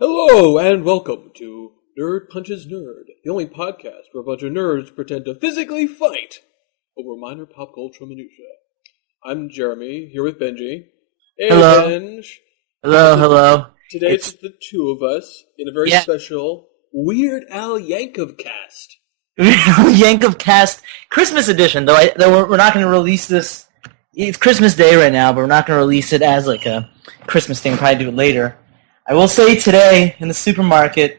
Hello, and welcome to Nerd Punches Nerd, the only podcast where a bunch of nerds pretend to physically fight over minor pop culture minutiae. I'm Jeremy, here with Benji. Hey, hello. Benj. Hello. Today it's the two of us in a very special Weird Al Yankovic cast. Yankov cast Christmas edition, though we're not going to release this. It's Christmas Day right now, but we're not going to release it as like a Christmas thing. We'll probably do it later. I will say today in the supermarket,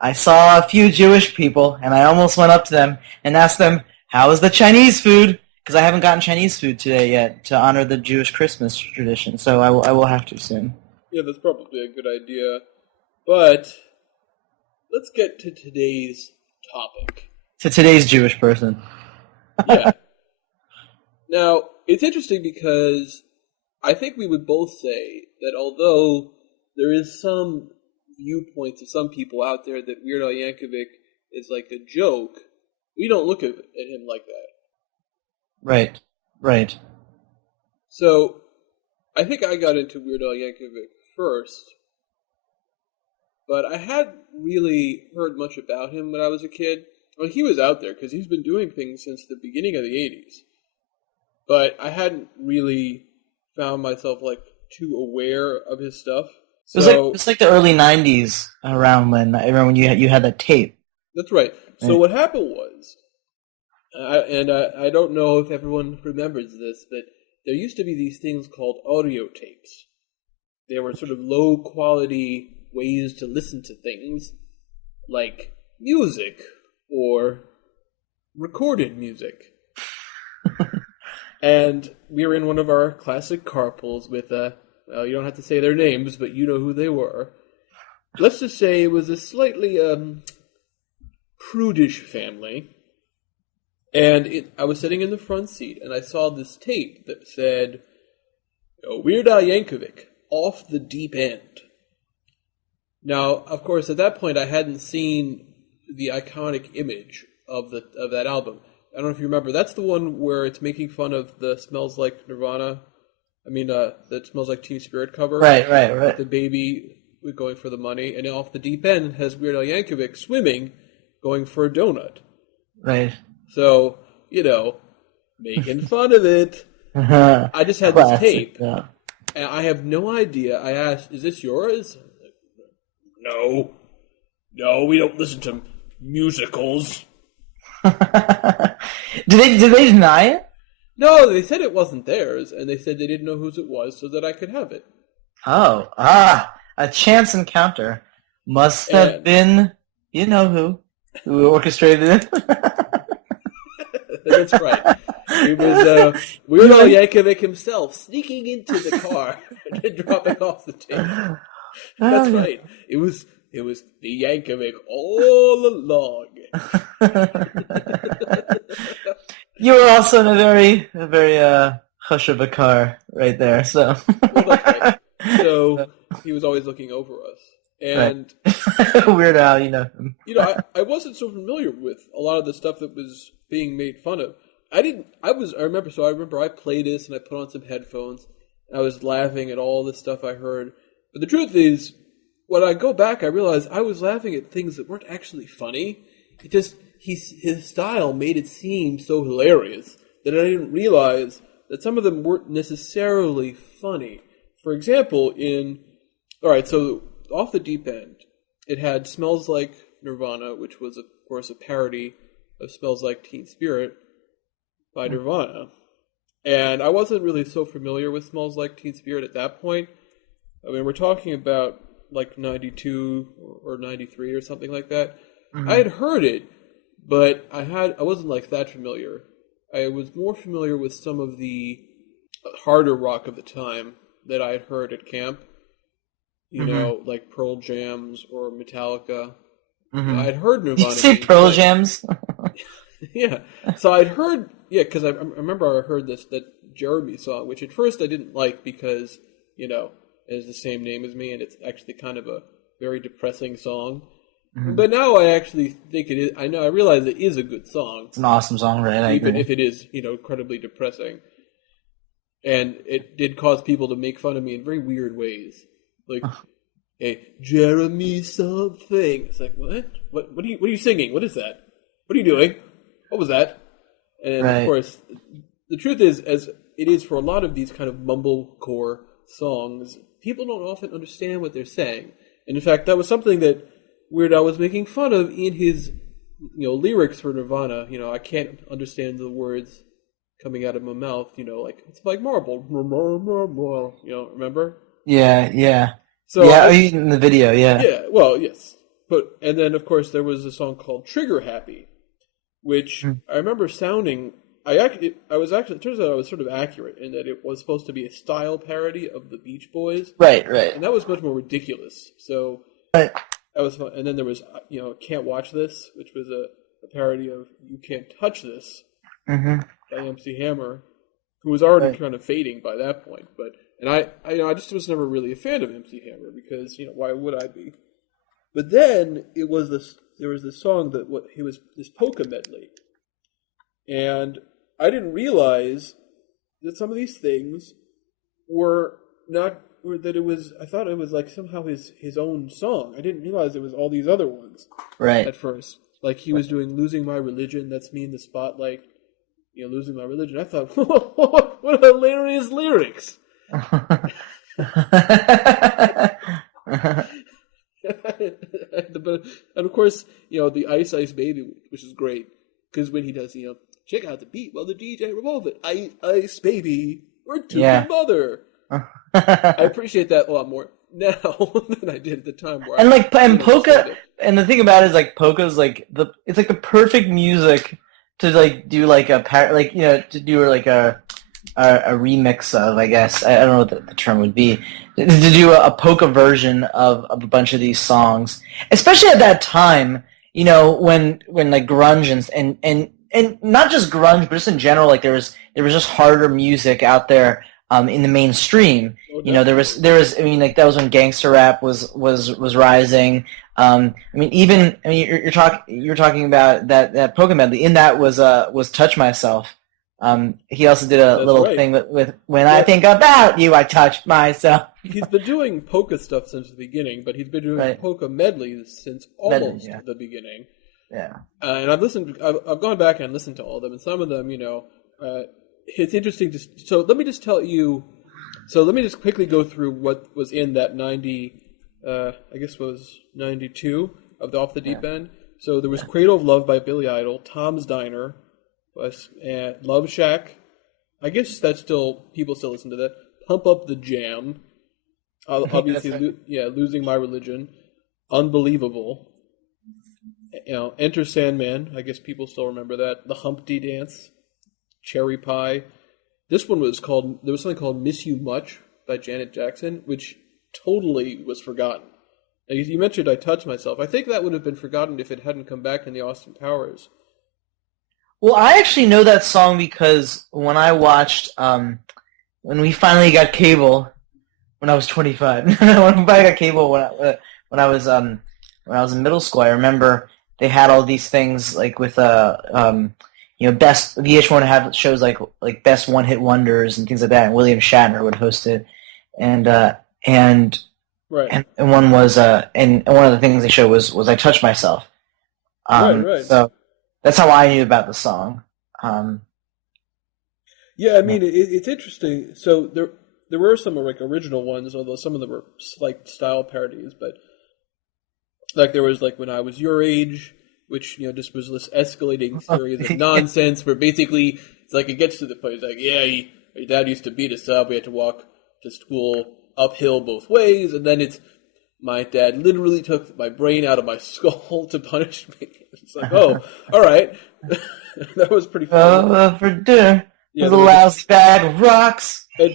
I saw a few Jewish people, and I almost went up to them and asked them, how is the Chinese food? Because I haven't gotten Chinese food today yet to honor the Jewish Christmas tradition, so I will have to soon. Yeah, that's probably a good idea. But let's get to today's topic. To today's Jewish person. Yeah. Now, it's interesting because I think we would both say that although there is some viewpoints of some people out there that Weird Al Yankovic is like a joke, we don't look at him like that. Right. So, I think I got into Weird Al Yankovic first, but I hadn't really heard much about him when I was a kid. Well, he was out there because he's been doing things since the beginning of the 80s. But I hadn't really found myself like too aware of his stuff. So, it's like the early 90s around when you had that tape. That's right. So what happened was, I don't know if everyone remembers this, but there used to be these things called audio tapes. They were sort of low-quality ways to listen to things, like music or recorded music. And we were in one of our classic carpools with well, you don't have to say their names, but you know who they were. Let's just say it was a slightly prudish family. And I was sitting in the front seat, and I saw this tape that said, Weird Al Yankovic, Off the Deep End. Now, of course, at that point, I hadn't seen the iconic image of that album. I don't know if you remember. That's the one where it's making fun of the Smells Like Nirvana. That Smells Like Teen Spirit cover. Right. The baby going for the money. And Off the Deep End has Weird Al Yankovic swimming, going for a donut. Right. So, making fun of it. I just had this tape. Yeah. And I have no idea. I asked, is this yours? No, we don't listen to musicals. Did they deny it? No, they said it wasn't theirs, and they said they didn't know whose it was so that I could have it. Oh, a chance encounter. Must have been, you know who orchestrated it. That's right. It was Weird Al Yankovic himself sneaking into the car and dropping off the tape. That's right. It was the Yankovic all along. You were also in a very hush of a car right there. So. Well, that's right. So he was always looking over us, and right. Weird Al, you know. I wasn't so familiar with a lot of the stuff that was being made fun of. I remember I played this and I put on some headphones. And I was laughing at all the stuff I heard. But the truth is, when I go back, I realize I was laughing at things that weren't actually funny. It just, his style made it seem so hilarious that I didn't realize that some of them weren't necessarily funny. For example, so Off the Deep End, it had Smells Like Nirvana, which was, of course, a parody of Smells Like Teen Spirit by Nirvana. And I wasn't really so familiar with Smells Like Teen Spirit at that point. I mean, we're talking about like 92 or 93 or something like that. Mm-hmm. I had heard it, but I wasn't like that familiar. I was more familiar with some of the harder rock of the time that I had heard at camp. You know, like Pearl Jams or Metallica. Mm-hmm. I'd heard Nirvana. Did you say Pearl Jams? Yeah. So I'd heard, because I remember I heard that Jeremy song, which at first I didn't like because, it has the same name as me and it's actually kind of a very depressing song. Mm-hmm. But now I actually think it is, I realize it is a good song. It's an awesome song, right? Even if it is, incredibly depressing. and it did cause people to make fun of me in very weird ways, like, "Hey, Jeremy something." It's like, what? What are you singing? What is that? What are you doing? What was that? And of course, the truth is, as it is for a lot of these kind of mumblecore songs, people don't often understand what they're saying. And in fact, that was something that Weird Al was making fun of in his, lyrics for Nirvana. I can't understand the words coming out of my mouth. Like it's like marble. Remember? Yeah. So in the video, yeah. Yeah. Well, yes. And then of course there was a song called Trigger Happy, which I remember sounding. It turns out I was sort of accurate in that it was supposed to be a style parody of the Beach Boys. Right. And that was much more ridiculous. So that was fun. And then there was, Can't Watch This, which was a parody of You Can't Touch This by MC Hammer, who was already kind of fading by that point. And I just was never really a fan of MC Hammer because, why would I be? But then there was this song that was this polka medley. And I didn't realize that some of these things were not, or that it was, I thought it was like somehow his own song. I didn't realize it was all these other ones at first. Like he was doing Losing My Religion, that's me in the spotlight, Losing My Religion. I thought, what hilarious lyrics. And of course, the Ice Ice Baby, which is great, because when he does, check out the beat while the DJ revolve it. Ice Baby, we're to your mother. I appreciate that a lot more now than I did at the time. And polka, and the thing about it is like polka's like it's like the perfect music to like do like a to do like a remix of, I guess. I don't know what the term would be. To do a polka version of a bunch of these songs, especially at that time, when like grunge and not just grunge, but just in general, like there was just harder music out there in the mainstream. There was like that was when gangster rap was rising. You're talking about that polka medley. In that was Touch Myself. He also did a little thing with When I Think About You, I Touch Myself. He's been doing polka stuff since the beginning, but he's been doing polka medleys since almost the beginning. Yeah. And I've gone back and listened to all of them, and some of them, it's interesting. So let me just quickly go through what was in that 90, I guess was 92 of the Off the Deep End. So there was Cradle of Love by Billy Idol, Tom's Diner, and Love Shack. I guess people still listen to that. Pump Up the Jam. Obviously, Losing My Religion. Unbelievable. Enter Sandman. I guess people still remember that. The Humpty Dance. Cherry Pie. This one there was something called Miss You Much by Janet Jackson, which totally was forgotten. Now, you mentioned I Touch Myself. I think that would have been forgotten if it hadn't come back in the Austin Powers. Well, I actually know that song because when I watched, when we finally got cable, when I was 25, when I got cable when I was in middle school, I remember they had all these things like with best VH1 would have shows like best one hit wonders and things like that, and William Shatner would host it, and one was and one of the things they showed was I Touch Myself. Right. So that's how I knew about the song. It's interesting. So there were some like original ones, although some of them were like style parodies. But like there was like When I Was Your Age, which just was this escalating series of nonsense where basically it's like it gets to the point. It's like, your dad used to beat us up. We had to walk to school uphill both ways, and then it's my dad literally took my brain out of my skull to punish me. It's like, oh, all right. That was pretty funny. For dinner, with a lousy bag of rocks. But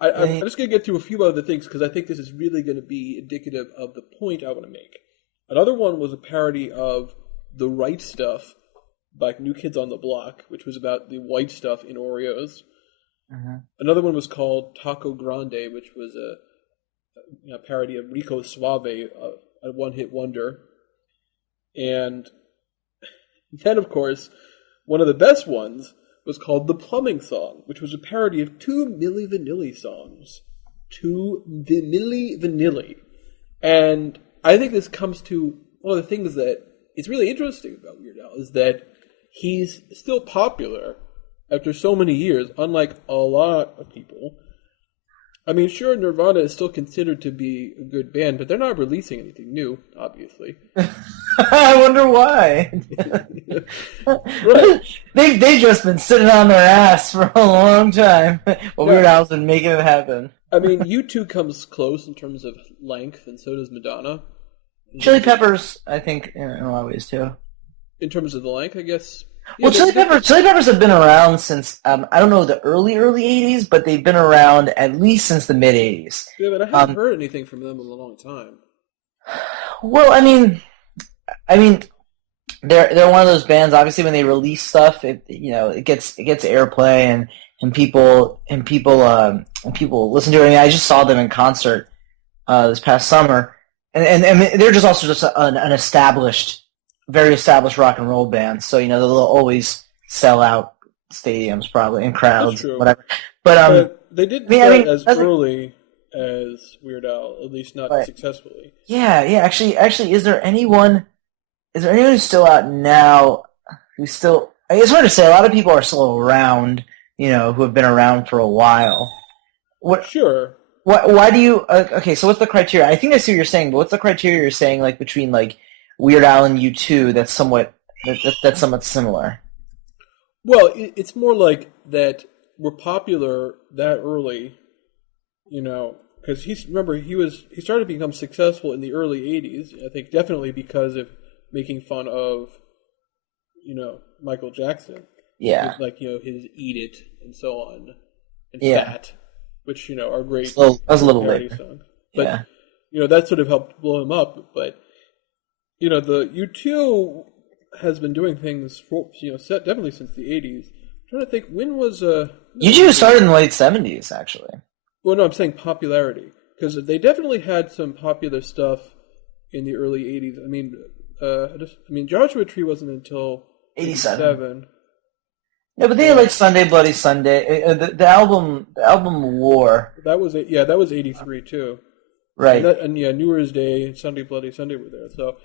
I'm just going to get through a few other things because I think this is really going to be indicative of the point I want to make. Another one was a parody of The Right Stuff by New Kids on the Block, which was about the white stuff in Oreos. Another one was called Taco Grande, which was a parody of Rico Suave, a one-hit wonder. And then, of course, one of the best ones was called The Plumbing Song, which was a parody of two Milli Vanilli songs. Two Milli Vanilli. And I think this comes to one of the things that is really interesting about Weird Al, is that he's still popular after so many years, unlike a lot of people. I mean, sure, Nirvana is still considered to be a good band, but they're not releasing anything new, obviously. I wonder why. Right. They've just been sitting on their ass for a long time. Well, Weird Al's been making it happen. I mean, U2 comes close in terms of length, and so does Madonna. Chili Peppers, I think, in a lot of ways, too. In terms of the length, I guess. Well, Chili Peppers have been around since, I don't know, the early 80s, but they've been around at least since the mid-80s. Yeah, but I haven't heard anything from them in a long time. Well, I mean, they're one of those bands. Obviously, when they release stuff, it gets airplay and people listen to it. I mean, I just saw them in concert this past summer, and they're just also just an established, very established rock and roll band. So they'll always sell out stadiums probably and crowds, whatever. But they didn't start as early as Weird Al, at least not successfully. Yeah. Actually, is there anyone who's still out now who's still? It's hard to say. A lot of people are still around, who have been around for a while. Sure. Why do you? Okay, so what's the criteria? I think I see what you're saying, but what's the criteria you're saying? Like between Weird Al and U2, that's somewhat similar. Well, it's more like that we're popular that early, because he started to become successful in the early 80s. I think definitely because of making fun of, Michael Jackson. Yeah. With, his Eat It and so on, and Fat, which, are great. That was a little later. Songs. But, that sort of helped blow him up. But, the U2 has been doing things for, definitely since the 80s. I'm trying to think, when was... U2 started in the late 70s, actually. Well, no, I'm saying popularity. Because they definitely had some popular stuff in the early 80s. I mean, Joshua Tree wasn't until 87. Yeah, but they had Sunday Bloody Sunday. The album War. That was 83 too. Right. And New Year's Day and Sunday Bloody Sunday were there. So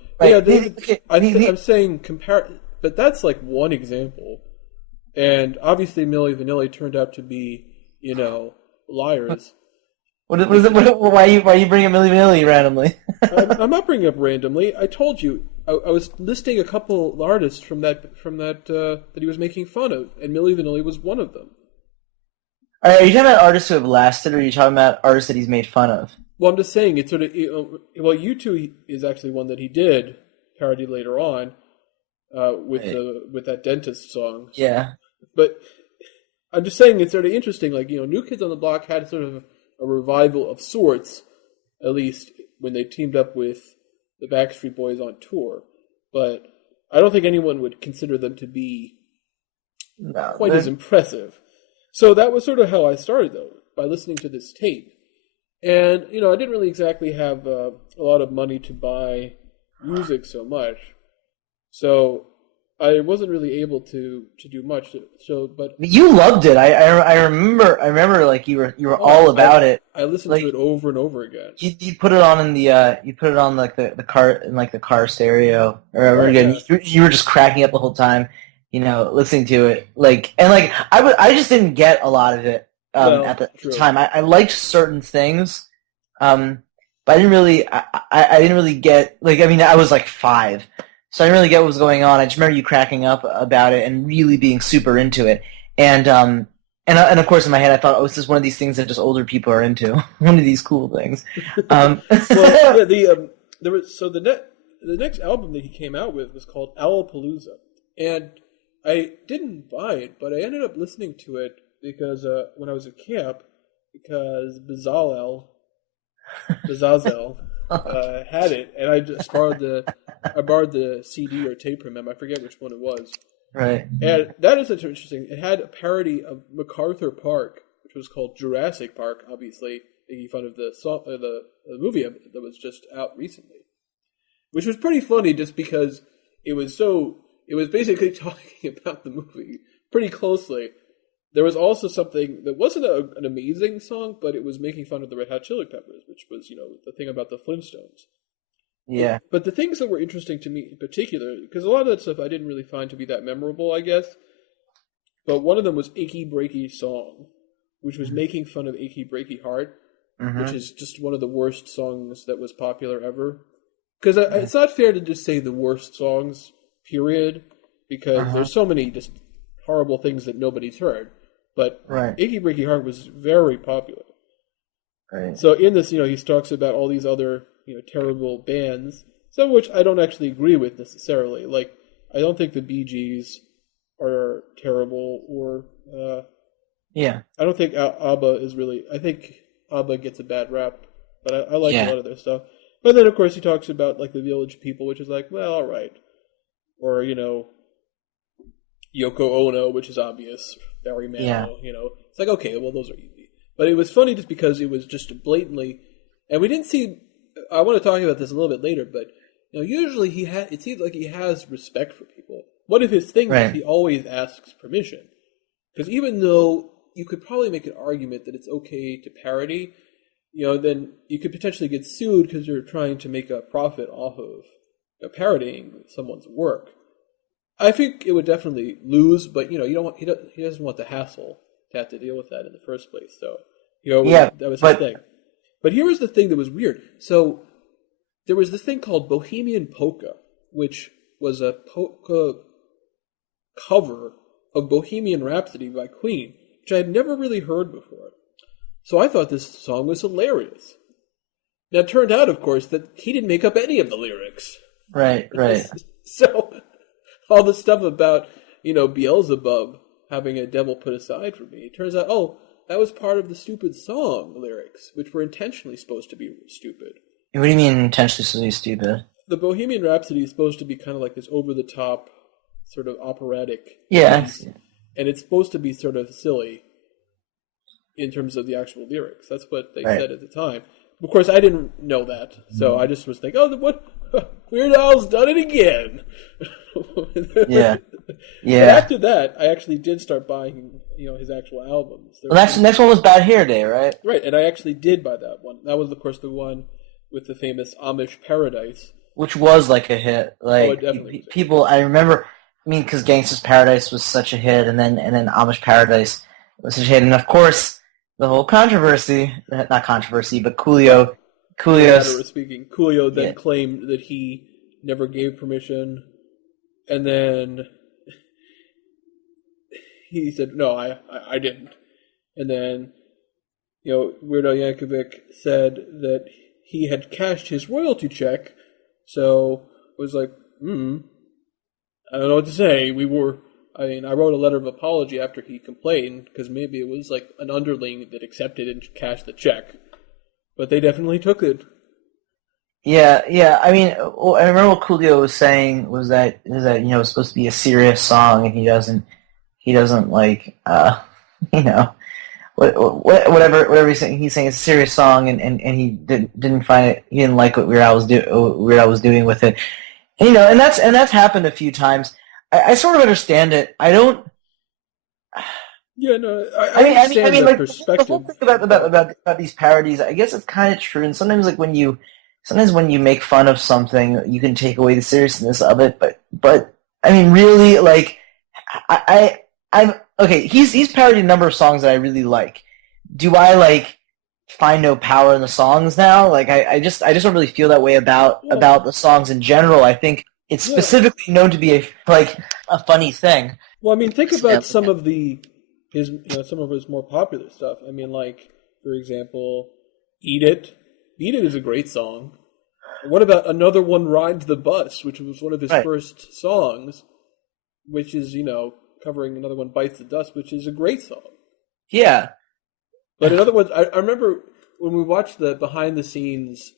I'm saying compare, but that's one example. And obviously, Milli Vanilli turned out to be, liars. What is it? Why are you bringing Milli Vanilli randomly? I'm not bringing up randomly. I told you I was listing a couple artists from that that he was making fun of, and Milli Vanilli was one of them. Are you talking about artists who have lasted, or are you talking about artists that he's made fun of? Well, I'm just saying it's sort of U2 is actually one that he did parody later on with that Dentist song. Yeah, but I'm just saying it's sort of interesting. New Kids on the Block had sort of a revival of sorts, at least when they teamed up with the Backstreet Boys on tour. But I don't think anyone would consider them to be quite as impressive. So that was sort of how I started, though, by listening to this tape. And, I didn't really exactly have a lot of money to buy music so much. So I wasn't really able to do much. But you loved it. I remember you were all about it. I listened to it over and over again. You put it on in the you put it on the car in the car stereo or again. You were just cracking up the whole time, listening to it. I just didn't get a lot of it at the time. I liked certain things, but I didn't really get I was 5. So I didn't really get what was going on. I just remember you cracking up about it and really being super into it. And of course in my head I thought, this is one of these things that just older people are into. One of these cool things. Well, the next album that he came out with was called Owlpalooza, and I didn't buy it, but I ended up listening to it because when I was at camp, because Bazazel had it, and I just borrowed the CD or tape from him. I forget which one it was. Right. And that is interesting. It had a parody of MacArthur Park, which was called Jurassic Park, obviously making fun of the movie that was just out recently, which was pretty funny just because it was basically talking about the movie pretty closely. There was also something that wasn't an amazing song, but it was making fun of the Red Hot Chili Peppers, which was, the thing about the Flintstones. Yeah. But the things that were interesting to me in particular, because a lot of that stuff I didn't really find to be that memorable, I guess. But one of them was Achy Breaky Song, which was making fun of Achy Breaky Heart, which is just one of the worst songs that was popular ever. Because it's not fair to just say the worst songs, period, because there's so many just horrible things that nobody's heard. But Achy Breaky Heart was very popular. Right. So in this, he talks about all these other, terrible bands, some of which I don't actually agree with necessarily. Like, I don't think the Bee Gees are terrible, or I don't think ABBA is really. I think ABBA gets a bad rap, but I like a lot of their stuff. But then, of course, he talks about like the Village People, which is like, well, all right, or Yoko Ono, which is obvious. Barry Manilow, it's like, okay, well, those are easy. But it was funny just because it was just blatantly, and we didn't see. I want to talk about this a little bit later, but usually it seems like he has respect for people. One of his things is he always asks permission, because even though you could probably make an argument that it's okay to parody, then you could potentially get sued because you're trying to make a profit off of parodying someone's work. I think it would definitely lose, but he doesn't want the hassle to have to deal with that in the first place. So that was his thing. But here was the thing that was weird. So there was this thing called Bohemian Polka, which was a polka cover of Bohemian Rhapsody by Queen, which I had never really heard before. So I thought this song was hilarious. Now it turned out, of course, that he didn't make up any of the lyrics. Right. So all the stuff about, Beelzebub having a devil put aside for me, it turns out, that was part of the stupid song lyrics, which were intentionally supposed to be stupid. What do you mean intentionally stupid? The Bohemian Rhapsody is supposed to be kind of like this over-the-top sort of operatic piece, and it's supposed to be sort of silly in terms of the actual lyrics. That's what they said at the time. Of course, I didn't know that, so I just was thinking, what? Weird Al's done it again. But after that, I actually did start buying, his actual albums. Well, next one was Bad Hair Day, right? Right, and I actually did buy that one. That was, of course, the one with the famous Amish Paradise, which was like a hit. Like it definitely people, I remember. Because Gangsta's Paradise was such a hit, and then Amish Paradise was such a hit, and of course the whole controversy, not controversy, but Coolio then claimed that he never gave permission, and then he said, no, I didn't. And then, Weird Al Yankovic said that he had cashed his royalty check, so it was like, I don't know what to say. I wrote a letter of apology after he complained, because maybe it was like an underling that accepted and cashed the check. But they definitely took it. Yeah. I mean, I remember what Coolio was saying was that it's supposed to be a serious song, and he doesn't like, whatever he's saying. He's saying it's a serious song, and he didn't find it. He didn't like what Weird Al was doing with it. And that's happened a few times. I sort of understand it. I don't. Yeah, no. I understand the perspective. The whole thing about these parodies, I guess it's kind of true. And sometimes, like when you make fun of something, you can take away the seriousness of it. But I mean, really, like I'm okay. He's parodied a number of songs that I really like. Do I like find no power in the songs now? Like I just don't really feel that way about the songs in general. I think it's specifically known to be a funny thing. Well, I mean, think about some of his more popular stuff. I mean, like, for example, Eat It. Eat It is a great song. What about Another One Rides the Bus, which was one of his first songs, which is, covering Another One Bites the Dust, which is a great song. Yeah. But in other words, I remember when we watched the behind the scenes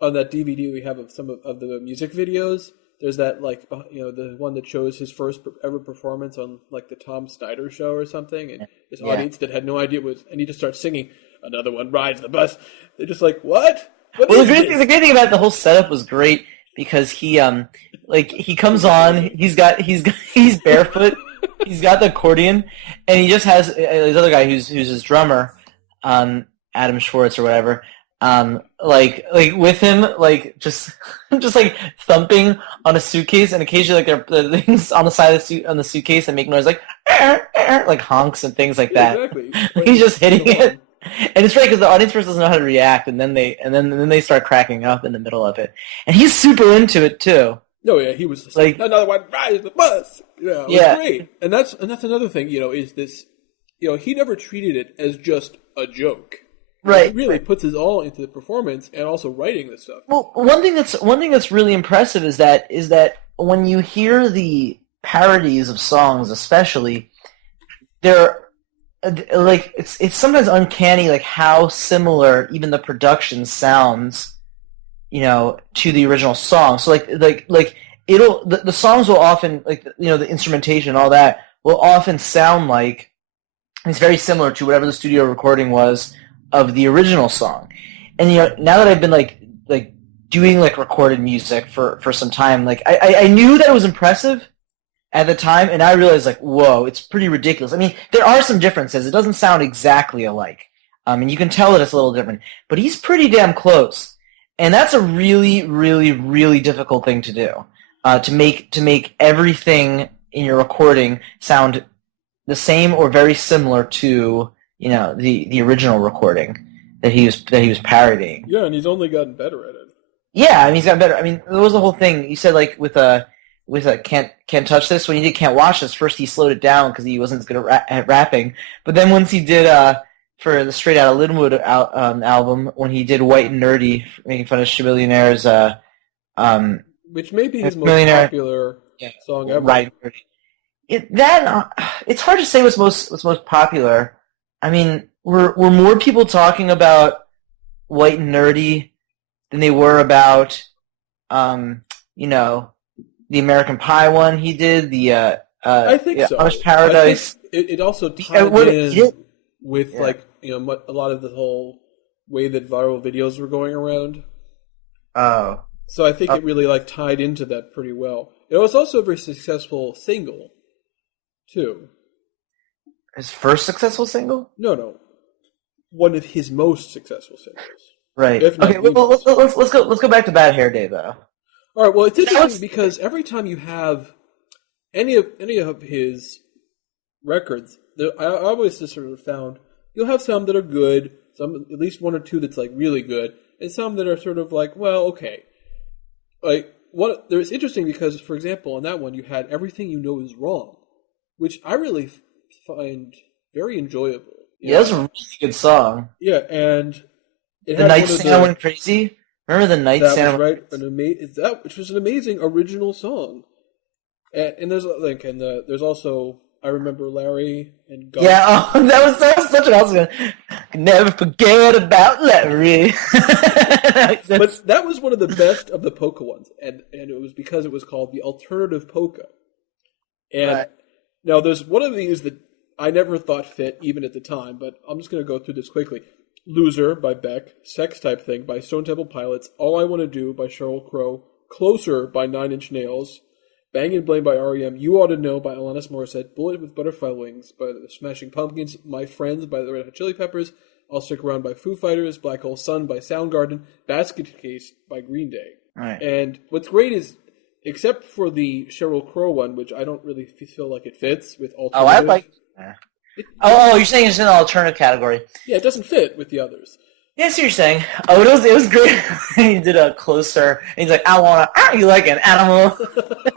on that DVD we have of some of the music videos, there's that, the one that shows his first ever performance on, like, the Tom Snyder show or something, and this audience that had no idea and he just starts singing, Another One Rides the Bus. They're just like, what? The great thing about the whole setup was great, because he comes on, he's barefoot, he's got the accordion, and he just has this other guy who's his drummer, Adam Schwartz or whatever, like with him, like just like thumping on a suitcase, and occasionally like the things on the side of the suitcase that make noise like like honks and things like that. Exactly. He's just hitting it. And it's right because the audience first doesn't know how to react, and then they start cracking up in the middle of it, and he's super into it too. No, yeah, he was like another one rides the bus. Yeah, it was great, and that's another thing. Is this? He never treated it as just a joke. Right. He really puts his all into the performance and also writing this stuff. Well, one thing that's really impressive is that when you hear the parodies of songs, especially, they're like it's sometimes uncanny, like how similar even the production sounds, to the original song. So like it'll the songs will often the instrumentation and all that will often sound like it's very similar to whatever the studio recording was of the original song. And now that I've been like doing like recorded music for some time, like I knew that it was impressive at the time, and I realized, like, whoa, it's pretty ridiculous. I mean, there are some differences. It doesn't sound exactly alike. And you can tell that it's a little different. But he's pretty damn close. And that's a really, really, really difficult thing to do. To make everything in your recording sound the same or very similar to, the original recording that he was parodying. Yeah, and he's only gotten better at it. Yeah, I mean, he's gotten better. I mean, there was the whole thing. You said, like, with Can't Touch This, when he did Can't Watch This, first he slowed it down because he wasn't as good at rapping. But then once he did, for the Straight Outta Linwood album, when he did White and Nerdy, making fun of Schmillionaire's, which may be his most popular song ever. Right. It's hard to say what's most popular. I mean, were more people talking about White and Nerdy than they were about, the American Pie one he did, the I think so. Amish Paradise. It also tied in with a lot of the whole way that viral videos were going around. Oh. So I think it really tied into that pretty well. It was also a very successful single, too. His first successful single? No. One of his most successful singles. Right. Okay. Well, let's go back to Bad Hair Day though. All right. Well, it's interesting because every time you have any of his records, I always just sort of found you'll have some that are good, some at least one or two that's really good, and some that are sort of well, okay. It's interesting because, for example, on that one you had Everything You Know Is Wrong, which I really find very enjoyable. Yeah, that's a really good song. Yeah, and The Night Santa Went Crazy. Remember The Night Santa? Which was an amazing original song. And there's also I Remember Larry and God. Yeah, that was such an awesome one. Never forget about Larry. But that was one of the best of the polka ones, and it was because it was called the alternative polka. And now there's one of these that I never thought fit even at the time, but I'm just going to go through this quickly. Loser by Beck, Sex Type Thing by Stone Temple Pilots, All I Want to Do by Sheryl Crow, Closer by Nine Inch Nails, Bang and Blame by R.E.M., You Ought to Know by Alanis Morissette, Bullet with Butterfly Wings by the Smashing Pumpkins, My Friends by the Red Hot Chili Peppers, I'll Stick Around by Foo Fighters, Black Hole Sun by Soundgarden, Basket Case by Green Day. Right. And what's great is, except for the Sheryl Crow one, which I don't really feel like it fits with alternative. Oh, I like... you're saying it's in the alternative category. Yeah, it doesn't fit with the others. Yeah, I see what you're saying. Oh, it was great. He did a Closer, and he's like, I wanna, you like an animal.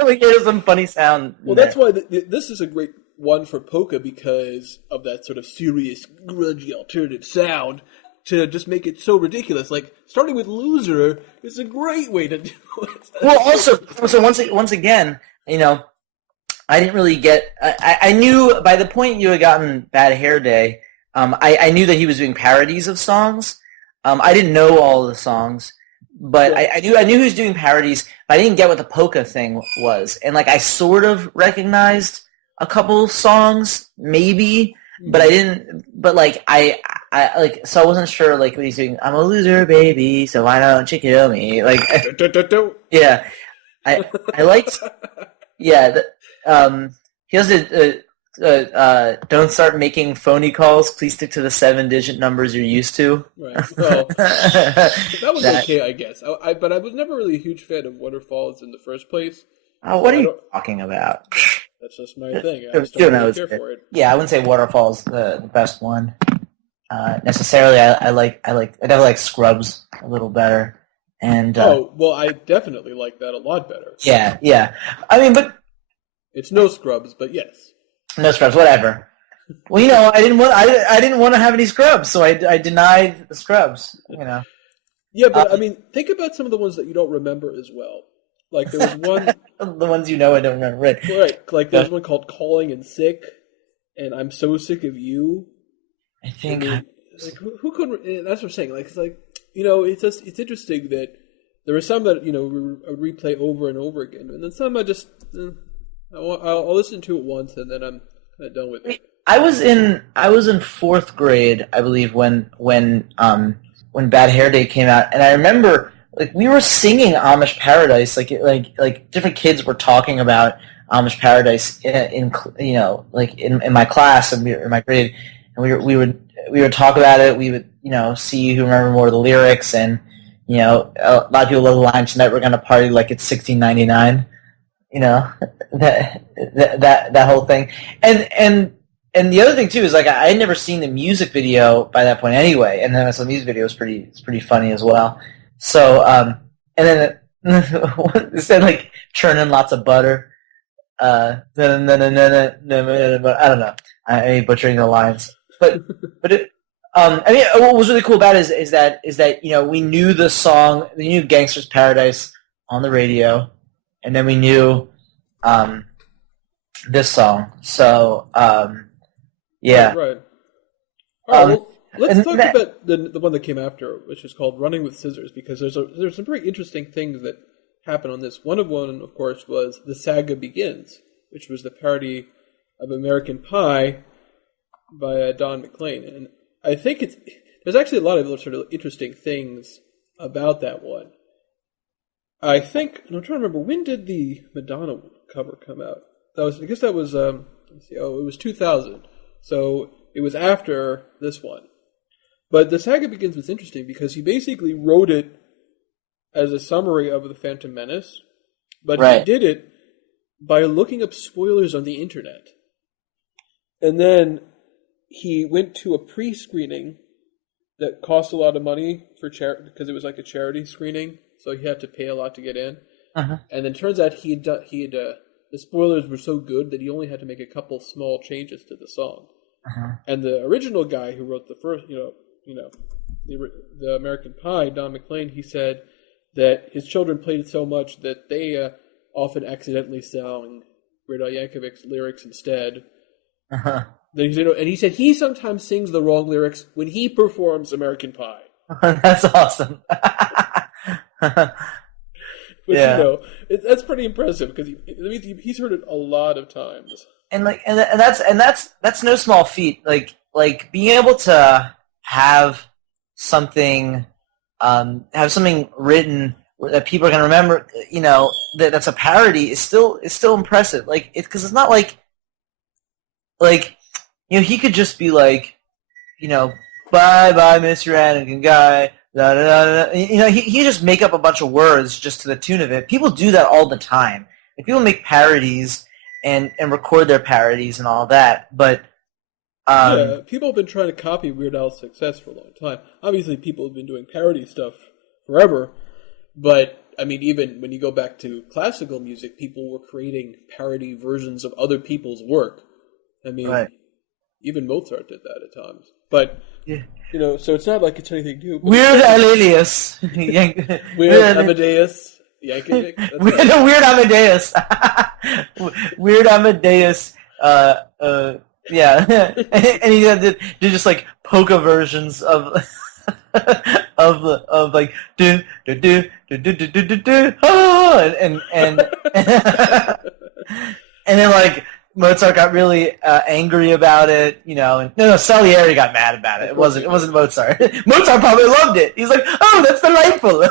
We gave some funny sound. Well, that's why this is a great one for polka because of that sort of serious, grudgy alternative sound to just make it so ridiculous. Starting with Loser is a great way to do it. Well, also, so once again, I didn't really get. I knew by the point you had gotten Bad Hair Day, I knew that he was doing parodies of songs. I didn't know all of the songs, but I knew he was doing parodies. But I didn't get what the polka thing was, and I sort of recognized a couple songs, maybe, but I didn't. But I so I wasn't sure what he's doing. I'm a loser, baby, so why don't you kill me? Yeah, I liked. Yeah. He does it. Don't start making phony calls. Please stick to the 7-digit numbers you're used to. Right. Well, that was That- okay, I guess. But I was never really a huge fan of Waterfalls in the first place. what So are you talking about? That's just my thing. I just You don't know, really it's care good. for it. Yeah, I wouldn't say Waterfall's the best one. Necessarily, I definitely like Scrubs a little better. And Well, I definitely like that a lot better. yeah. I mean, but It's no Scrubs, but yes. no Scrubs, whatever. Well, you know, I didn't want to have any Scrubs, so I denied the Scrubs. You know. Yeah, but I mean, think about some of the ones that you don't remember as well. Like there was one, The ones you know I don't remember. right? Like there's one called "Calling in Sick," and "I'm So Sick of You." I think. I mean, like who couldn't? That's what I'm saying. Like it's like it's interesting that there are some that I would replay over and over again, and then some I just I'll listen to it once and then I'm kind of done with it. I was in fourth grade, I believe, when Bad Hair Day came out, and I remember like we were singing Amish Paradise, like different kids were talking about Amish Paradise in my class and in my grade, and we would talk about it. We would see who remember more of the lyrics, and a lot of people love the line tonight we're gonna party like it's 1699. That whole thing, and the other thing too is like I had never seen the music video by that point anyway, and then the music video was pretty funny as well. So and then it said like churning lots of butter. I don't know. I ain't butchering the lines, but it. I mean, what was really cool about it is that we knew the song, we knew "Gangster's Paradise" on the radio, and then we knew this song. So yeah. Right. All right. Well, let's talk about the one that came after, which is called "Running with Scissors," because there's some very interesting things that happen on this. One, of course, was "The Saga Begins," which was the parody of American Pie by Don McLean, and I think there's actually a lot of sort of interesting things about that one. I think, and I'm trying to remember, when did the Madonna cover come out? I guess that was let's see, it was 2000. So it was after this one. But The Saga Begins was interesting because he basically wrote it as a summary of The Phantom Menace, but Right. he did it by looking up spoilers on the internet. And then he went to a pre-screening that cost a lot of money for because it was like a charity screening, so he had to pay a lot to get in. Uh-huh. And then it turns out the spoilers were so good that he only had to make a couple small changes to the song. Uh-huh. And the original guy who wrote the first, the American Pie, Don McLean, he said that his children played it so much that they often accidentally sang Weird Al Yankovic's lyrics instead. Uh-huh. And he said he sometimes sings the wrong lyrics when he performs American Pie. That's awesome. Which, Yeah. that's pretty impressive because he's heard it a lot of times. And that's no small feat. Like being able to have something written that people are going to remember, that's a parody is still impressive. Like because it's not like he could just be like, bye bye Mr. Anakin guy. Da, da, da, da. He just make up a bunch of words just to the tune of it. People do that all the time. Like people make parodies and record their parodies and all that. But people have been trying to copy Weird Al's success for a long time. Obviously, people have been doing parody stuff forever. But I mean, even when you go back to classical music, people were creating parody versions of other people's work. I mean, right. Even Mozart did that at times. But Yeah. So it's not like it's anything new. Weird Alias. Weird Amadeus. Yankovic. Weird Amadeus. Weird Amadeus. Yeah. And he did just like polka versions of like do do do do do do do do and and then like Mozart got really angry about it, and no, Salieri got mad about it. It wasn't Mozart. Mozart probably loved it. He's like, oh, that's delightful.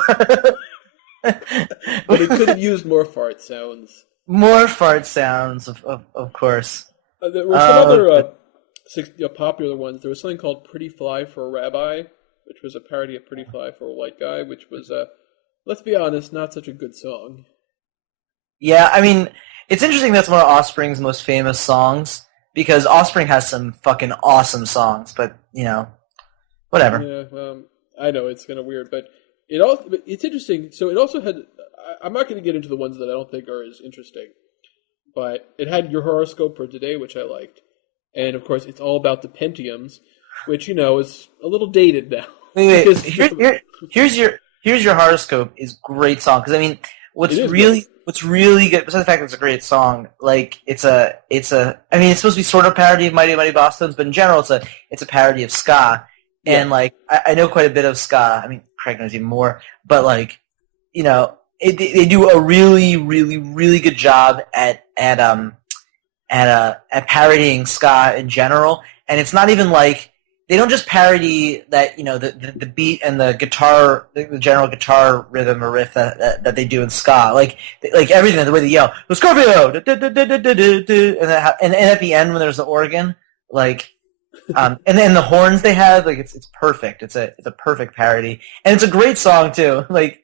But he could have used more fart sounds. More fart sounds, of course. There were some other Okay. popular ones. There was something called "Pretty Fly for a Rabbi," which was a parody of "Pretty Fly for a White Guy," which was, let's be honest, not such a good song. Yeah, I mean, it's interesting that's one of Offspring's most famous songs because Offspring has some fucking awesome songs, but whatever. Yeah, I know it's kind of weird, but it's interesting. So it also had. I'm not going to get into the ones that I don't think are as interesting, but it had Your Horoscope for Today, which I liked, and of course, it's all about the Pentiums, which is a little dated now. Wait, Because here's your horoscope is great song because I mean, it what's is really great. what's really good besides the fact that it's a great song, like it's a I mean it's supposed to be sort of parody of Mighty Mighty Bosstones, but in general it's a parody of ska, Yeah, and like I know quite a bit of ska. I mean, Craig knows even more, but like they do a really really really good job at parodying ska in general, and it's not even like they don't just parody that the beat and the guitar, the general guitar rhythm or riff that they do in ska, like everything, the way they yell Scorpio, and at the end when there's the organ, like and then the horns they have, like it's perfect. It's a perfect parody, and it's a great song too. Like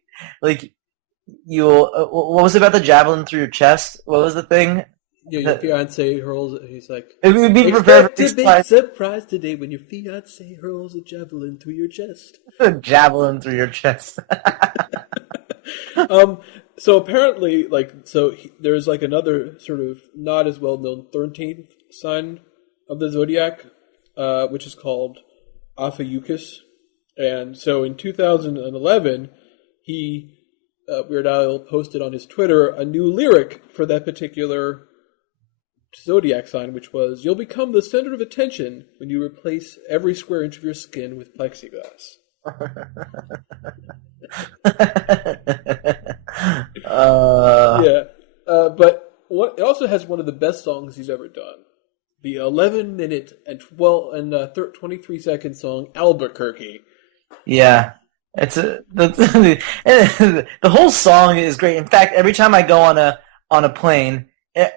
you'll what was it about the javelin through your chest? What was the thing? yeah. Your fiance hurls. He's like, It would be prepared expect for a big surprise. surprise today when your fiance hurls a javelin through your chest. Javelin through your chest. um, so apparently, there's like another sort of not as well known 13th sign of the zodiac, which is called Ophiuchus. And so in 2011, Weird Al posted on his Twitter a new lyric for that particular zodiac sign, which was, "You'll become the center of attention when you replace every square inch of your skin with plexiglass." uh, Yeah, but it also has one of the best songs he's ever done. The 11-minute and 23-second song "Albuquerque." yeah, the whole song is great. In fact, every time I go on a plane,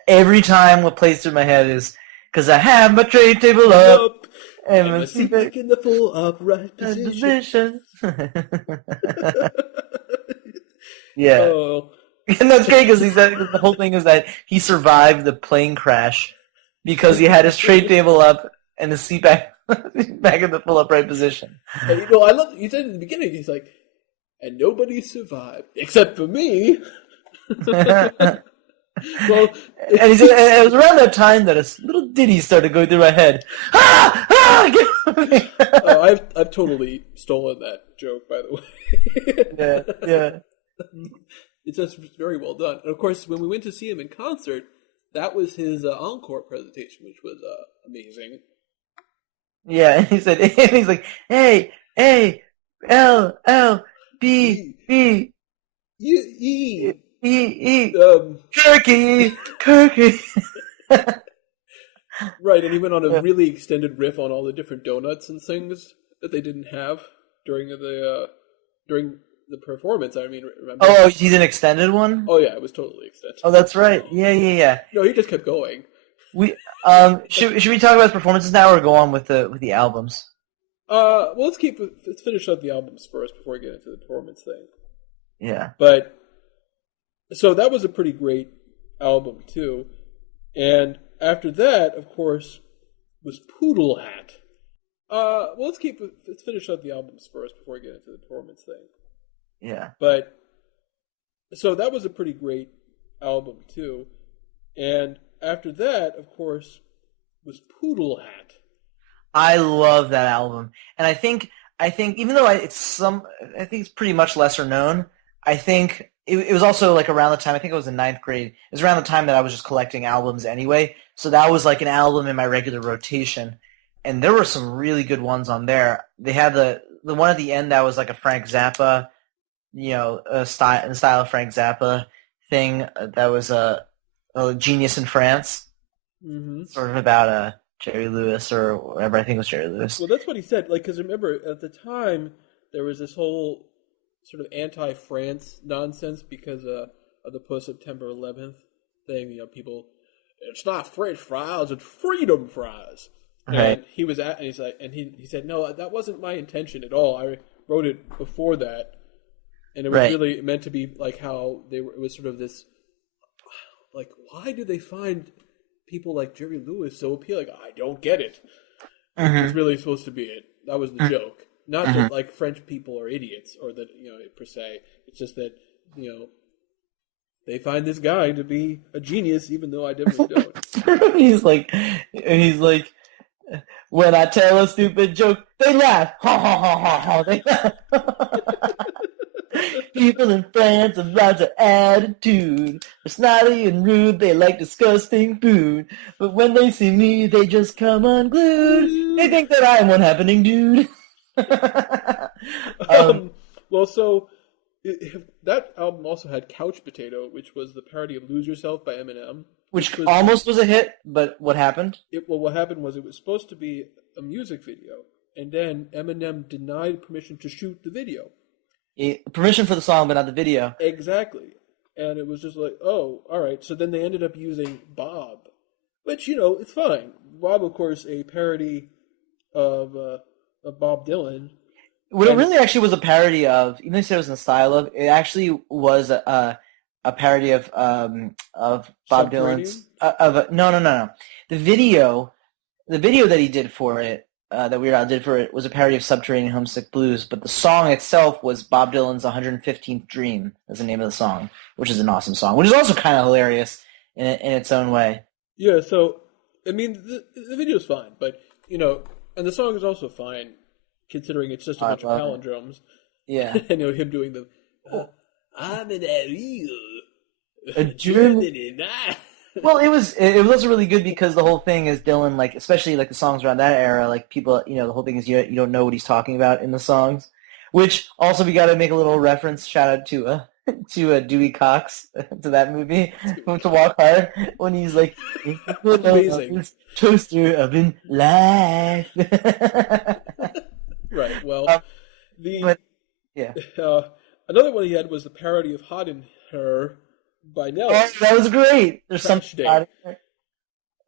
every time what plays through my head is because I have my tray table up Up and and my my seat seat back back in the full upright position. position. Yeah. Oh, And that's great because the whole thing is that he survived the plane crash because he had his tray table up and his seat back back in the full upright position. and I love. He said in the beginning, he's like, "And nobody survived except for me." And Well, he said, and it was around that time that a little ditty started going through my head. Ah! Ah! Get off me! I've totally stolen that joke, by the way. Yeah, yeah. It's just very well done. And of course, when we went to see him in concert, that was his encore presentation, which was amazing. Yeah, and he said, and he's like, A, A, L, L, B, E, B, E, E, E, um, Kirky, Kirky. right, and he went on a Yeah. really extended riff on all the different donuts and things that they didn't have during the performance. I mean, remember? Oh, he's an extended one? Oh yeah, it was totally extended. Oh, that's right. Yeah, yeah, yeah. No, he just kept going. We should we talk about his performances now or go on with the albums? Well, let's finish up the albums first before we get into the performance thing. Yeah. But so that was a pretty great album too, and after that, of course, was Poodle Hat. Well, let's finish up the albums first before we get into the performance thing. Yeah. But so that was a pretty great album too, and after that, of course, was Poodle Hat. I love that album. And I think even though I think it's pretty much lesser known, I think it was also like around the time, I think it was in ninth grade. It was around the time that I was just collecting albums anyway. So that was like an album in my regular rotation. And there were some really good ones on there. They had the one at the end that was like a Frank Zappa, in the style of Frank Zappa thing. That was a Genius in France, Mm-hmm. sort of about Jerry Lewis or whatever. I think it was Jerry Lewis. Well, that's what he said. Because remember, at the time, there was this whole sort of anti-France nonsense because of the post-September 11th thing. People, it's not French fries, it's freedom fries. Right. And he was at, and he's like, and he said, no, that wasn't my intention at all. I wrote it before that, and it was really meant to be like how it was sort of this, like, why do they find people like Jerry Lewis so appealing? I don't get it. It's really supposed to be it. That was the joke. Not that like French people are idiots or that, per se. It's just that, they find this guy to be a genius, even though I definitely don't. he's like, when I tell a stupid joke, they laugh. Ha ha ha ha ha. They laugh. People in France have lots of attitude. They're snotty and rude. They like disgusting food. But when they see me, they just come unglued. They think that I'm one happening dude. Well, so that album also had Couch Potato, which was the parody of Lose Yourself by Eminem. Which almost was a hit, but what happened? What happened was it was supposed to be a music video, and then Eminem denied permission to shoot the video. Permission for the song, but not the video. Exactly. And it was just like, oh, all right. So then they ended up using Bob, which, it's fine. Bob, of course, a parody of Bob Dylan. What it really actually was a parody of, even though you said it was in the style of, it actually was a parody of Bob Dylan's. No. The video that he did for it, that Weird Al did for it, was a parody of Subterranean Homesick Blues, but the song itself was Bob Dylan's 115th Dream, is the name of the song, which is an awesome song, which is also kind of hilarious in its own way. Yeah, so, I mean, the video's fine, but, and the song is also fine, considering it's just a bunch of palindromes. Yeah. And, him doing the, I'm in a German. Well, it was also really good because the whole thing is Dylan, like, especially like the songs around that era, like people, the whole thing is you don't know what he's talking about in the songs. Which also we got to make a little reference, shout out to Dewey Cox to that movie, to Walk Hard, when he's like, amazing toaster oven life. Right. Well, another one he had was the parody of Hot in Her by Nelly. Oh, that was great. There's some day.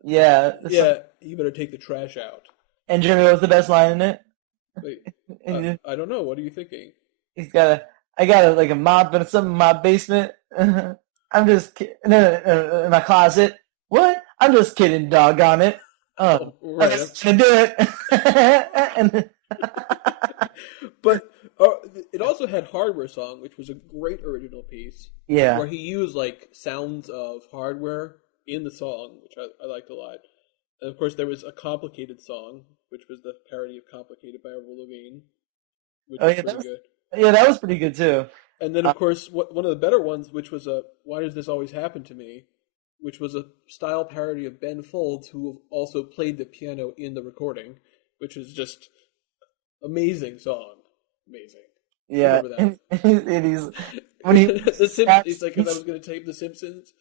Yeah. Yeah, you better take the trash out. And Jimmy, what was the best line in it? Wait, I don't know. What are you thinking? I got a mop and something in my basement. I'm just kidding. No, in my closet. What? I'm just kidding, doggone it. Oh, right. I'm just gonna do it. But it also had Hardware Song, which was a great original piece. Yeah. Where he used like sounds of hardware in the song, which I liked a lot. And of course, there was a Complicated Song, which was the parody of Complicated by Avril Lavigne, which was pretty good. Yeah, that was pretty good too. And then, of course, one of the better ones, which was Why Does This Always Happen to Me, which was a style parody of Ben Folds, who also played the piano in the recording, which is just amazing song. Amazing. Yeah. And he's when he he's like, because I was going to tape The Simpsons.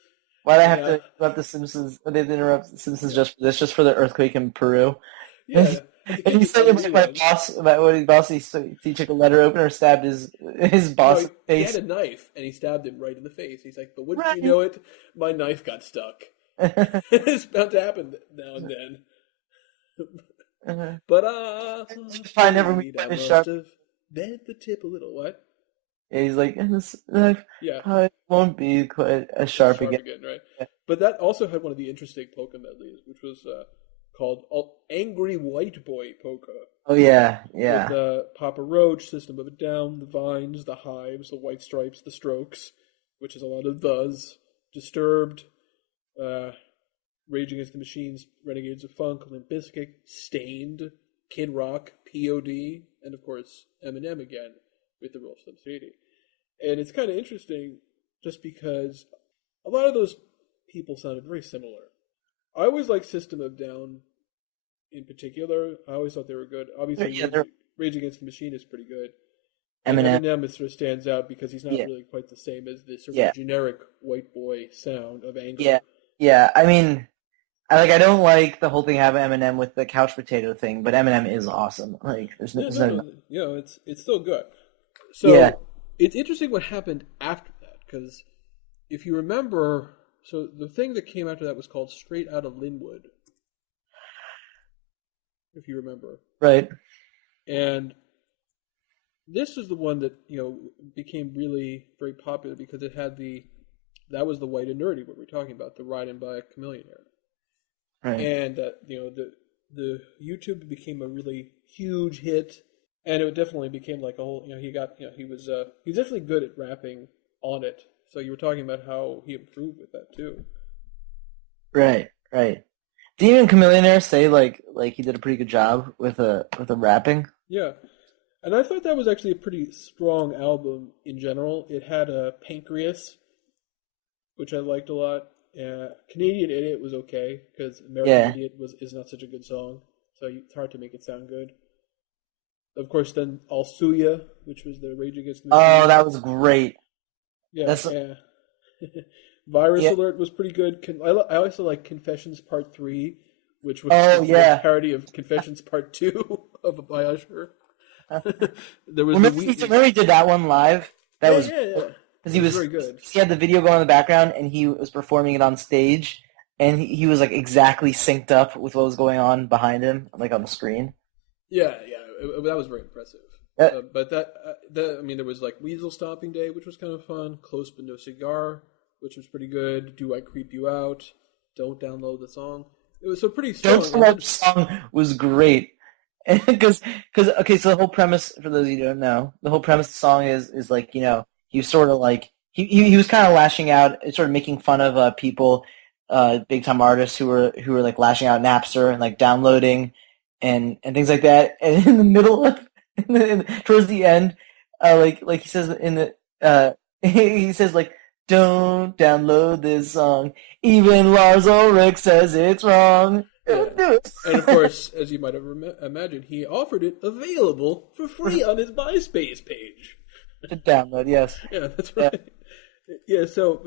Why'd I have to interrupt The Simpsons? They didn't interrupt The Simpsons just for the earthquake in Peru. Yeah. And he said about my boss, about what his boss, he took a letter opener, stabbed his boss in the face. He had a knife, and he stabbed him right in the face. He's like, but wouldn't you know it? My knife got stuck. It's bound to happen now and then. But, I never meet I must sharp. have bent the tip a little. What? Yeah, he's like, and this knife won't be quite as sharp again. Right? Yeah. But that also had one of the interesting polka medleys, which was called Angry White Boy Polka. Oh, yeah, yeah. With Papa Roach, System of a Down, The Vines, The Hives, The White Stripes, The Strokes, which is a lot of those, Disturbed, Rage Against the Machines, Renegades of Funk, Limp Bizkit, Stained, Kid Rock, P.O.D., and of course Eminem again with the Real Slim Shady. And it's kind of interesting just because a lot of those people sounded very similar. I always liked System of Down in particular. I always thought they were good. Obviously, Rage Against the Machine is pretty good. Eminem sort of stands out because he's not really quite the same as the sort of generic white boy sound of anger. Yeah. I mean, I don't like the whole thing having Eminem with the couch potato thing, but Eminem is awesome. Like, there's it's still good. So it's interesting what happened after that, because if you remember So the thing that came after that was called Straight Outta Linwood, if you remember. Right. And this is the one that, became really very popular because it had that was the white and nerdy, what we're talking about, the Riding by a Chameleon era. Right. And, the YouTube became a really huge hit, and it definitely became like a whole, he was definitely good at rapping on it. So you were talking about how he improved with that too. Right. Right. Did even Chameleonaire say like he did a pretty good job with the rapping? Yeah. And I thought that was actually a pretty strong album in general. It had a Pancreas, which I liked a lot. Canadian Idiot was okay because American Idiot is not such a good song, so it's hard to make it sound good. Of course, then I'll Sue Ya, which was the Rage Against the Machine. Oh, that was great. Yeah, Virus Yeah. Alert was pretty good. I also like Confessions Part 3, which was yeah. a parody of Confessions Part 2 by Usher. There was Remember he did that one live? That was because he was very good. He had the video going in the background, and he was performing it on stage, and he was like exactly synced up with what was going on behind him, like on the screen. Yeah, that was very impressive. But there was like Weasel Stomping Day, which was kind of fun. Close but No Cigar, which was pretty good. Do I Creep You Out? Don't Download the Song. It was so pretty strong. Don't Download the Song was great. Because okay, so the whole premise, for those of you who don't know, the whole premise of the song is like, he was sort of like he was kind of lashing out, sort of making fun of people, big time artists who were like lashing out Napster and like downloading and things like that. And in the middle of towards the end, like he says in the he says like, don't download this song. Even Lars Ulrich says it's wrong. Yeah. And of course, as you might have imagined, he offered it available for free on his MySpace page. To download, yes. Yeah, that's right. Yeah, so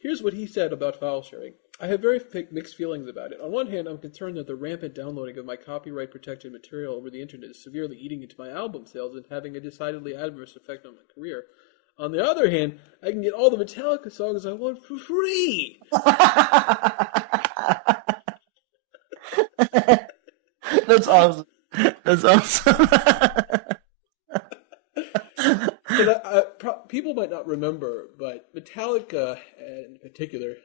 here's what he said about file sharing. I have very mixed feelings about it. On one hand, I'm concerned that the rampant downloading of my copyright-protected material over the internet is severely eating into my album sales and having a decidedly adverse effect on my career. On the other hand, I can get all the Metallica songs I want for free. That's awesome. That's awesome. People might not remember, but Metallica, in particular,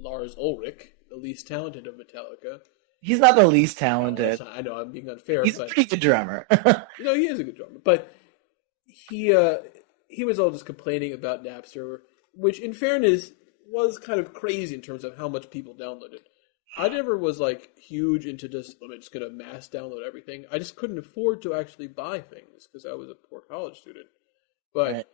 Lars Ulrich, the least talented of Metallica. He's not the least talented. I know I'm being unfair. He's a pretty good drummer. No, he is a good drummer, but he was all just complaining about Napster, which, in fairness, was kind of crazy in terms of how much people downloaded. I never was like huge into I'm just going to mass download everything. I just couldn't afford to actually buy things because I was a poor college student. But, right.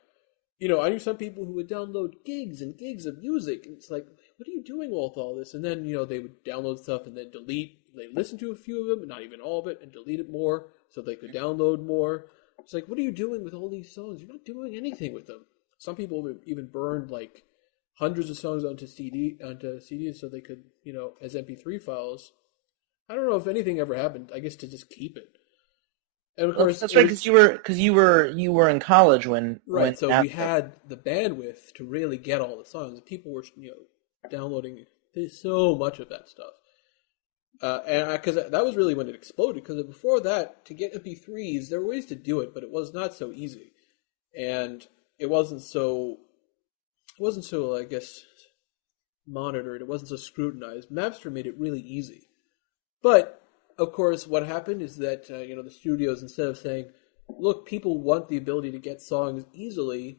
I knew some people who would download gigs and gigs of music. And it's like, what are you doing with all this? And then, they would download stuff and then delete. They listened to a few of them, but not even all of it, and delete it more so they could download more. It's like, what are you doing with all these songs? You're not doing anything with them. Some people even burned like hundreds of songs onto CDs so they could, as MP3 files. I don't know if anything ever happened. I guess to just keep it. And of course, that's right, because you were in college when so we had the bandwidth to really get all the songs. People were downloading so much of that stuff, and because that was really when it exploded. Because before that, to get MP3s, there were ways to do it, but it was not so easy, and it wasn't so I guess monitored. It wasn't so scrutinized. Napster made it really easy, but of course, what happened is that the studios, instead of saying, "Look, people want the ability to get songs easily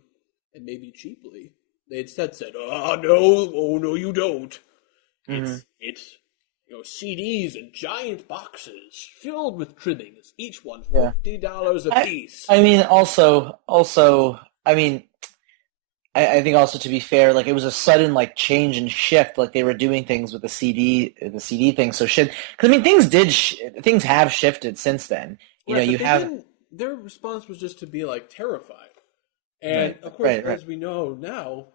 and maybe cheaply," they instead said, "Oh no, you don't. Mm-hmm. It's CDs in giant boxes filled with trimmings, each one $50 a piece." I mean, I think also, to be fair, like it was a sudden like change and shift, like they were doing things with the CD thing. So shit, because I mean, things have shifted since then. Their response was just to be like terrified, and of course, as we know now,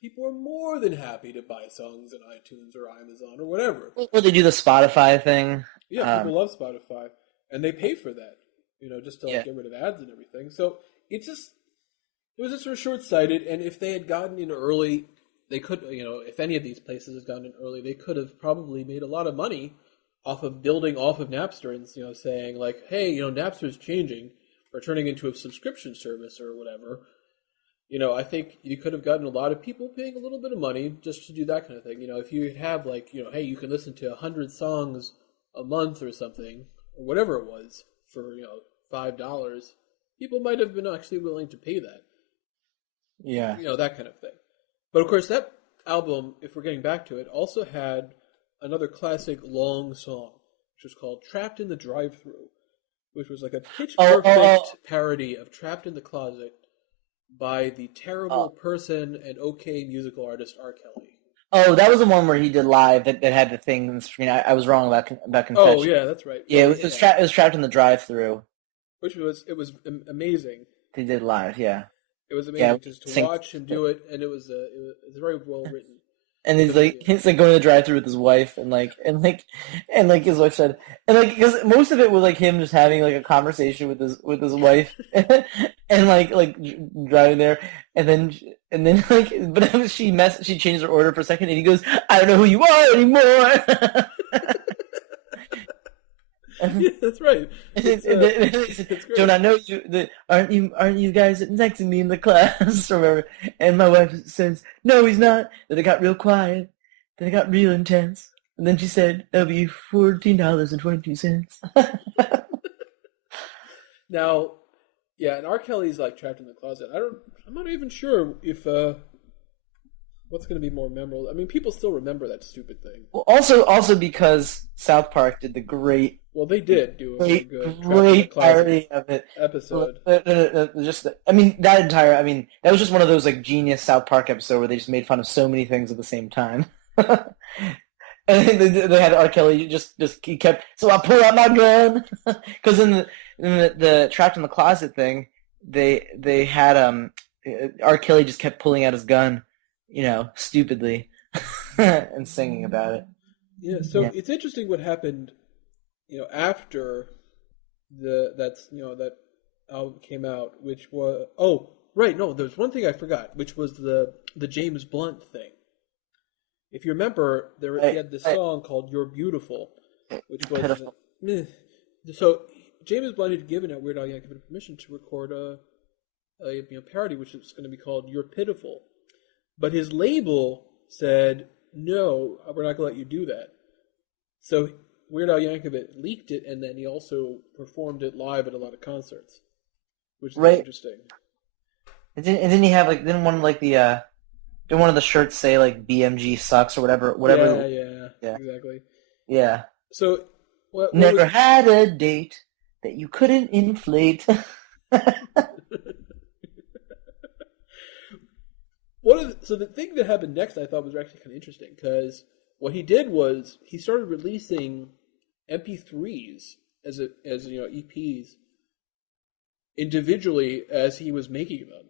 people are more than happy to buy songs in iTunes or Amazon or whatever. Or they do the Spotify thing. Yeah, people love Spotify, and they pay for that, just to get rid of ads and everything. So it was just sort of short-sighted, and if they had gotten in early, they could, if any of these places had gotten in early, they could have probably made a lot of money off of building off of Napster and, saying like, hey, Napster's changing. Or turning into a subscription service or whatever. I think you could have gotten a lot of people paying a little bit of money just to do that kind of thing. If you have like, hey, you can listen to 100 songs a month or something, or whatever it was for, $5, people might have been actually willing to pay that. Yeah. That kind of thing. But of course, that album, if we're getting back to it, also had another classic long song, which was called Trapped in the Drive-Thru, which was like a pitch-perfect parody of Trapped in the Closet by the terrible person and okay musical artist R. Kelly. Oh, that was the one where he did live that had the thing on the screen. I was wrong about Confession. Oh, yeah, that's right. Yeah, it was Trapped in the Drive-Thru. Which was amazing. He did live, yeah. It was amazing just to watch him do it, and it was very well written. And he's like going to the drive-thru with his wife, and his wife said, because most of it was like him just having like a conversation with his wife, and like driving there, and then but then she changed her order for a second, and he goes, "I don't know who you are anymore." Yeah, that's right. Don't I know you? Aren't you guys texting me in the class? Remember? And my wife says, "No, he's not." Then it got real quiet. Then it got real intense. And then she said, "That'll be $14.22." Now, yeah, and R. Kelly's like Trapped in the Closet. I'm not even sure if what's going to be more memorable. I mean, people still remember that stupid thing. Well, also because South Park did the great. Well, they did do a great parody of it episode. That was just one of those like genius South Park episodes where they just made fun of so many things at the same time. And they had R. Kelly he kept. So I pull out my gun because in the Trapped in the Closet thing, they had R. Kelly just kept pulling out his gun, stupidly, and singing about it. Yeah, so it's interesting what happened, after that album came out, which was there's one thing I forgot, which was the James Blunt thing. If you remember, he had this song called "You're Beautiful," which was so James Blunt had given Weird Al Yankovic permission to record a parody, which was going to be called "You're Pitiful," but his label said, "No, we're not going to let you do that." So Weird Al Yankovic leaked it, and then he also performed it live at a lot of concerts, which is interesting. And didn't he have didn't one of the shirts say like BMG sucks or whatever? Yeah, exactly. Yeah. So never had a date that you couldn't inflate. So the thing that happened next I thought was actually kind of interesting, because what he did was he started releasing MP3s as EPs individually as he was making them.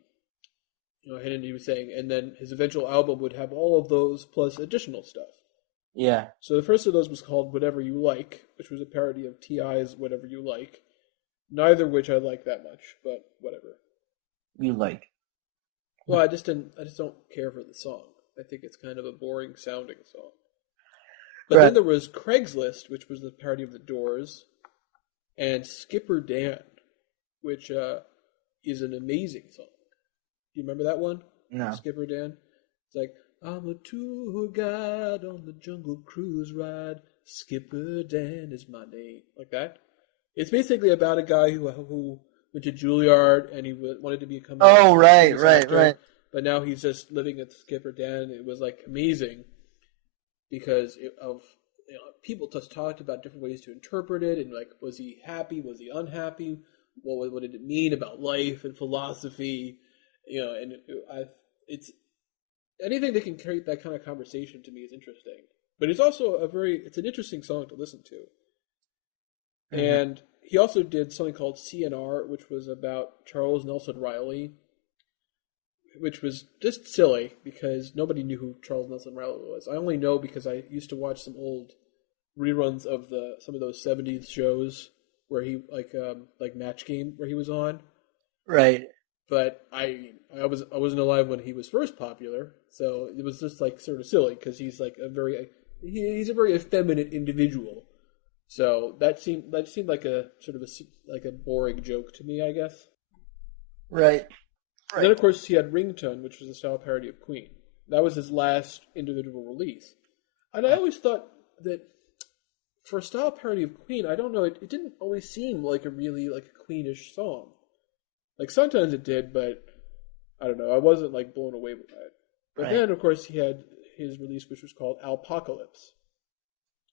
And he was saying, and then his eventual album would have all of those plus additional stuff. Yeah. So the first of those was called "Whatever You Like," which was a parody of T.I.'s "Whatever You Like." Neither of which I like that much, but whatever. You like? Well, I just don't care for the song. I think it's kind of a boring sounding song. But then there was Craigslist, which was the parody of The Doors, and Skipper Dan, which is an amazing song. Do you remember that one? No. Skipper Dan? It's like, "I'm a tour guide on the Jungle Cruise ride. Skipper Dan is my name." Like that. It's basically about a guy who went to Juilliard and he wanted to become right. But now he's just living at Skipper Dan. It was like amazing because people just talked about different ways to interpret it, and like, was he happy? Was he unhappy? What did it mean about life and philosophy? And it's anything that can create that kind of conversation to me is interesting. But it's also it's an interesting song to listen to. Mm-hmm. And he also did something called CNR, which was about Charles Nelson Riley, which was just silly because nobody knew who Charles Nelson Riley was. I only know because I used to watch some old reruns of some of those 70s shows where he like Match Game where he was on. Right. but I wasn't alive when he was first popular, so it was just like sort of silly because he's like he's a very effeminate individual. So that seemed like a sort of like a boring joke to me, I guess. Right. And then of course he had Ringtone, which was a style parody of Queen. That was his last individual release, and I always thought that for a style parody of Queen, I don't know, it didn't always seem like a really like a Queenish song. Like sometimes it did, but I don't know. I wasn't like blown away by it. But then, of course, he had his release, which was called Alpocalypse,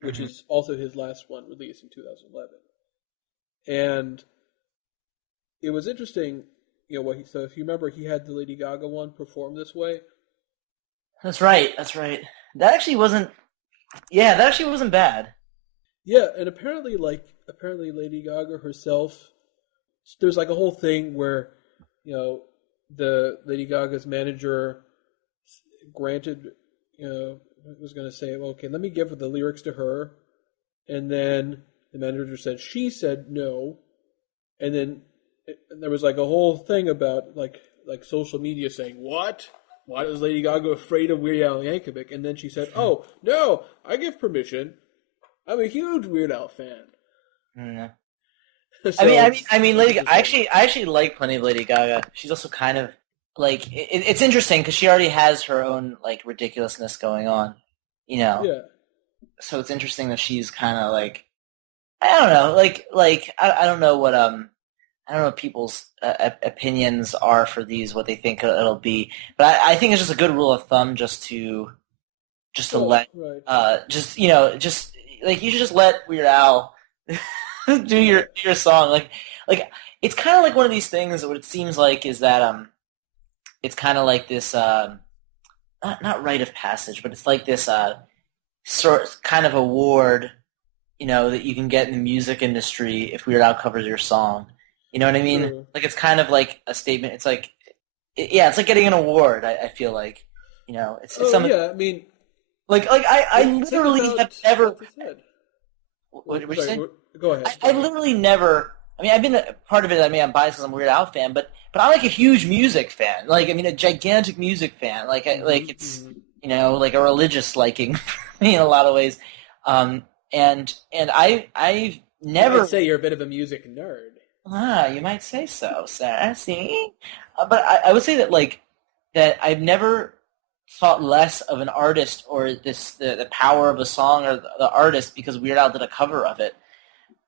which is also his last one released in 2011. And it was interesting, you know. So if you remember, he had the Lady Gaga one performed this way. That's right. That's right. That actually wasn't. Yeah, that actually wasn't bad. Yeah, and apparently Lady Gaga herself. There's like a whole thing where, you know, the Lady Gaga's manager granted, you know, was going to say, well, okay, let me give the lyrics to her, and then the manager said she said no, and then there was like a whole thing about like social media saying what? Why is Lady Gaga afraid of Weird Al Yankovic? And then she said, oh no, I give permission. I'm a huge Weird Al fan. Mm. So, I mean, I actually like plenty of Lady Gaga. She's also kind of like it's interesting because she already has her own like ridiculousness going on, you know. yeah. So it's interesting that she's kind of like I don't know, I don't know what I don't know what people's opinions are for these, what they think it'll be, but I think it's just a good rule of thumb just to let just you know just like you should just let Weird Al do your song like it's kind of like one of these things. What it seems like is that it's kind of like this not rite of passage, but it's like this sort kind of award, you know, that you can get in the music industry if Weird Al covers your song. You know what I mean? True. Like it's kind of like a statement. It's like it's like getting an award. I feel like, you know, it's something. Yeah, I mean, I literally have never. What did you say? Go ahead. I literally never. I mean, I've been a part of it. I mean, I'm biased because I'm a Weird Al fan, but I'm like a huge music fan. Like, I mean, a gigantic music fan. Like, like it's you know like a religious liking for me in a lot of ways. And I've never. I'd say you're a bit of a music nerd. Ah, you might say so, sir. See, but I would say that that I've never thought less of an artist or the power of a song or the artist because Weird Al did a cover of it.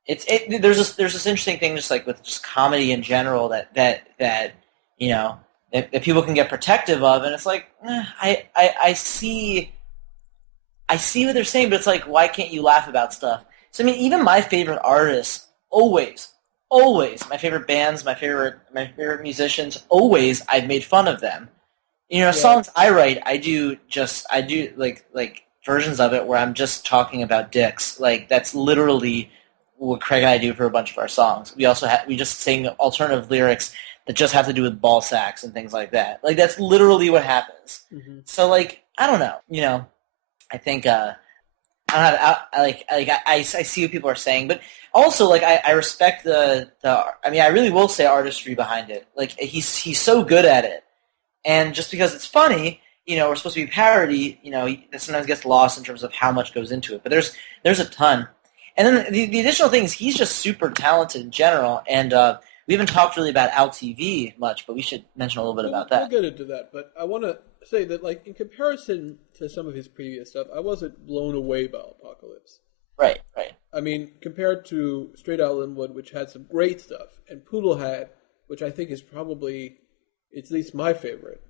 There's this interesting thing just like with just comedy in general that you know that people can get protective of, and it's like I see what they're saying, but it's like why can't you laugh about stuff? So I mean, even my favorite artists always my favorite bands, my favorite musicians, always I've made fun of them. You know, songs I write, I do like versions of it where I'm just talking about dicks. Like that's literally what Craig and I do for a bunch of our songs. We just sing alternative lyrics that just have to do with ball sacks and things like that. Like that's literally what happens. Mm-hmm. So like I don't know, you know, I think I see what people are saying, but also like I respect the I mean I really will say artistry behind it. Like he's so good at it, and just because it's funny, you know, we're supposed to be parody, you know, it sometimes gets lost in terms of how much goes into it. But there's a ton, and then the additional thing is he's just super talented in general, and we haven't talked really about Al TV much, but we should mention a little bit about that. We'll get into that, but I want to say that like in comparison to some of his previous stuff, I wasn't blown away by Apocalypse. Right. I mean, compared to Straight Outta Linwood, which had some great stuff, and Poodle Hat, which I think is probably, it's at least my favorite,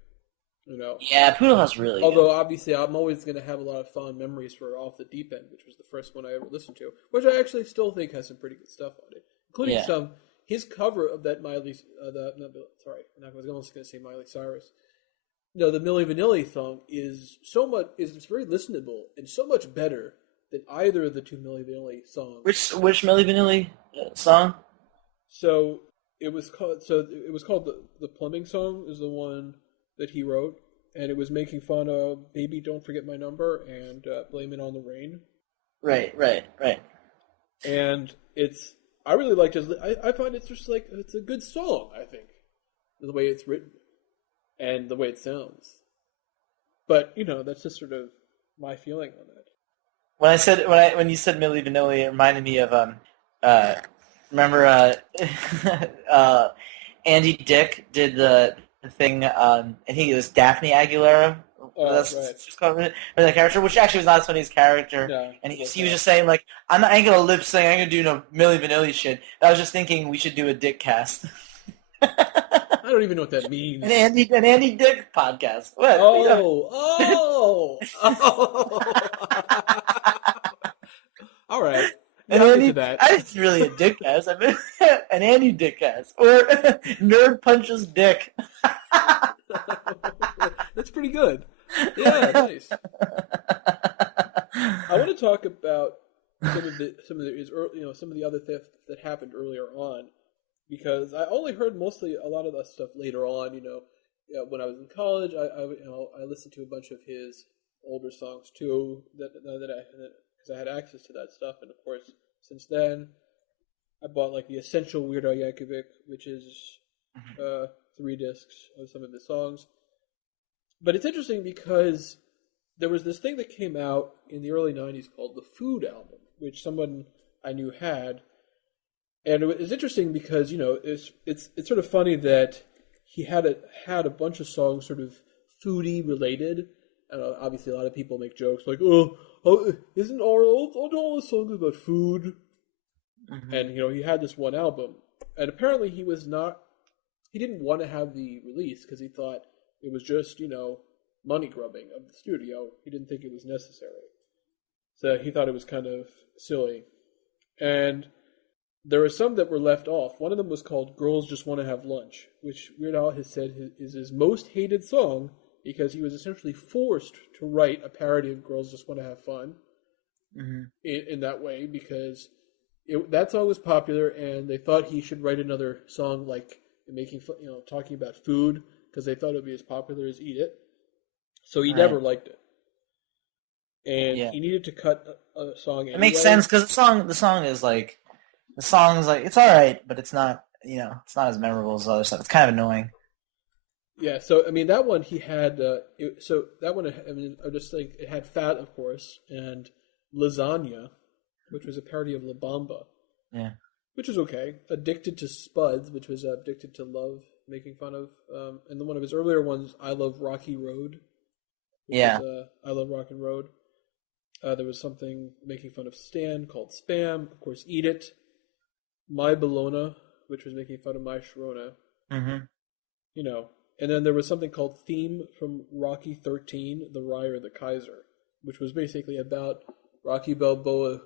you know. Yeah, Poodle Hat's really Although, obviously, I'm always going to have a lot of fond memories for Off the Deep End, which was the first one I ever listened to, which I actually still think has some pretty good stuff on it, including his cover of that I was almost going to say Miley Cyrus. No, the Milli Vanilli song is very listenable and so much better than either of the two Milli Vanilli songs. Which Milli Vanilli song? So it was called the Plumbing Song is the one that he wrote, and it was making fun of Baby Don't Forget My Number and Blame It on the Rain. Right. And I really liked his. I find it's just like it's a good song. I think. the way it's written and the way it sounds. But that's just sort of my feeling on it. When you said Milli Vanilli, it reminded me of remember Andy Dick did the thing I think it was Daphne Aguilera. Oh, That's right. just called or the character, which actually was not as funny as character. No, And he was just saying like, I ain't gonna lip sync, I ain't gonna do no Milli Vanilli shit. I was just thinking we should do a Dick cast. I don't even know what that means. An Andy Dick podcast. What? Oh. All right. And I'll Andy, get to that. I didn't really a Dick cast. I mean, an Andy Dick cast or Nerd Punches Dick. That's pretty good. Yeah, nice. I want to talk about some of the other theft that happened earlier on, because I only heard mostly a lot of that stuff later on. When I was in college, I listened to a bunch of his older songs too. Because I had access to that stuff, and of course, since then, I bought like the Essential Weird Al Yankovic, which is 3 discs of some of his songs. But it's interesting because there was this thing that came out in the early 90s called the Food album, which someone I knew had. And it was interesting because, it's sort of funny that he had a bunch of songs sort of foodie related. Obviously, a lot of people make jokes like, oh isn't all the songs about food? Mm-hmm. And, he had this one album. And apparently he didn't want to have the release because he thought it was just, money grubbing of the studio. He didn't think it was necessary. So he thought it was kind of silly. And there were some that were left off. One of them was called Girls Just Want to Have Lunch, which Weird Al has said is his most hated song because he was essentially forced to write a parody of Girls Just Want to Have Fun in that way because that song was popular and they thought he should write another song like making fun, talking about food because they thought it would be as popular as Eat It. So he never liked it. And he needed to cut a song anyway. It makes sense because the song is like, it's all right, but it's not, it's not as memorable as other stuff. It's kind of annoying. Yeah, so, that one he had, I just think it had Fat, of course, and Lasagna, which was a parody of La Bamba. Yeah. Which is okay. Addicted to Spuds, which was Addicted to Love, making fun of. And then one of his earlier ones, I Love Rocky Road. I Love Rock and Road. There was something making fun of Stan called Spam. Of course, Eat It. My Bologna, which was making fun of My Sharona. Mm-hmm. And then there was something called Theme from Rocky 13, The Rye or the Kaiser, which was basically about Rocky Balboa,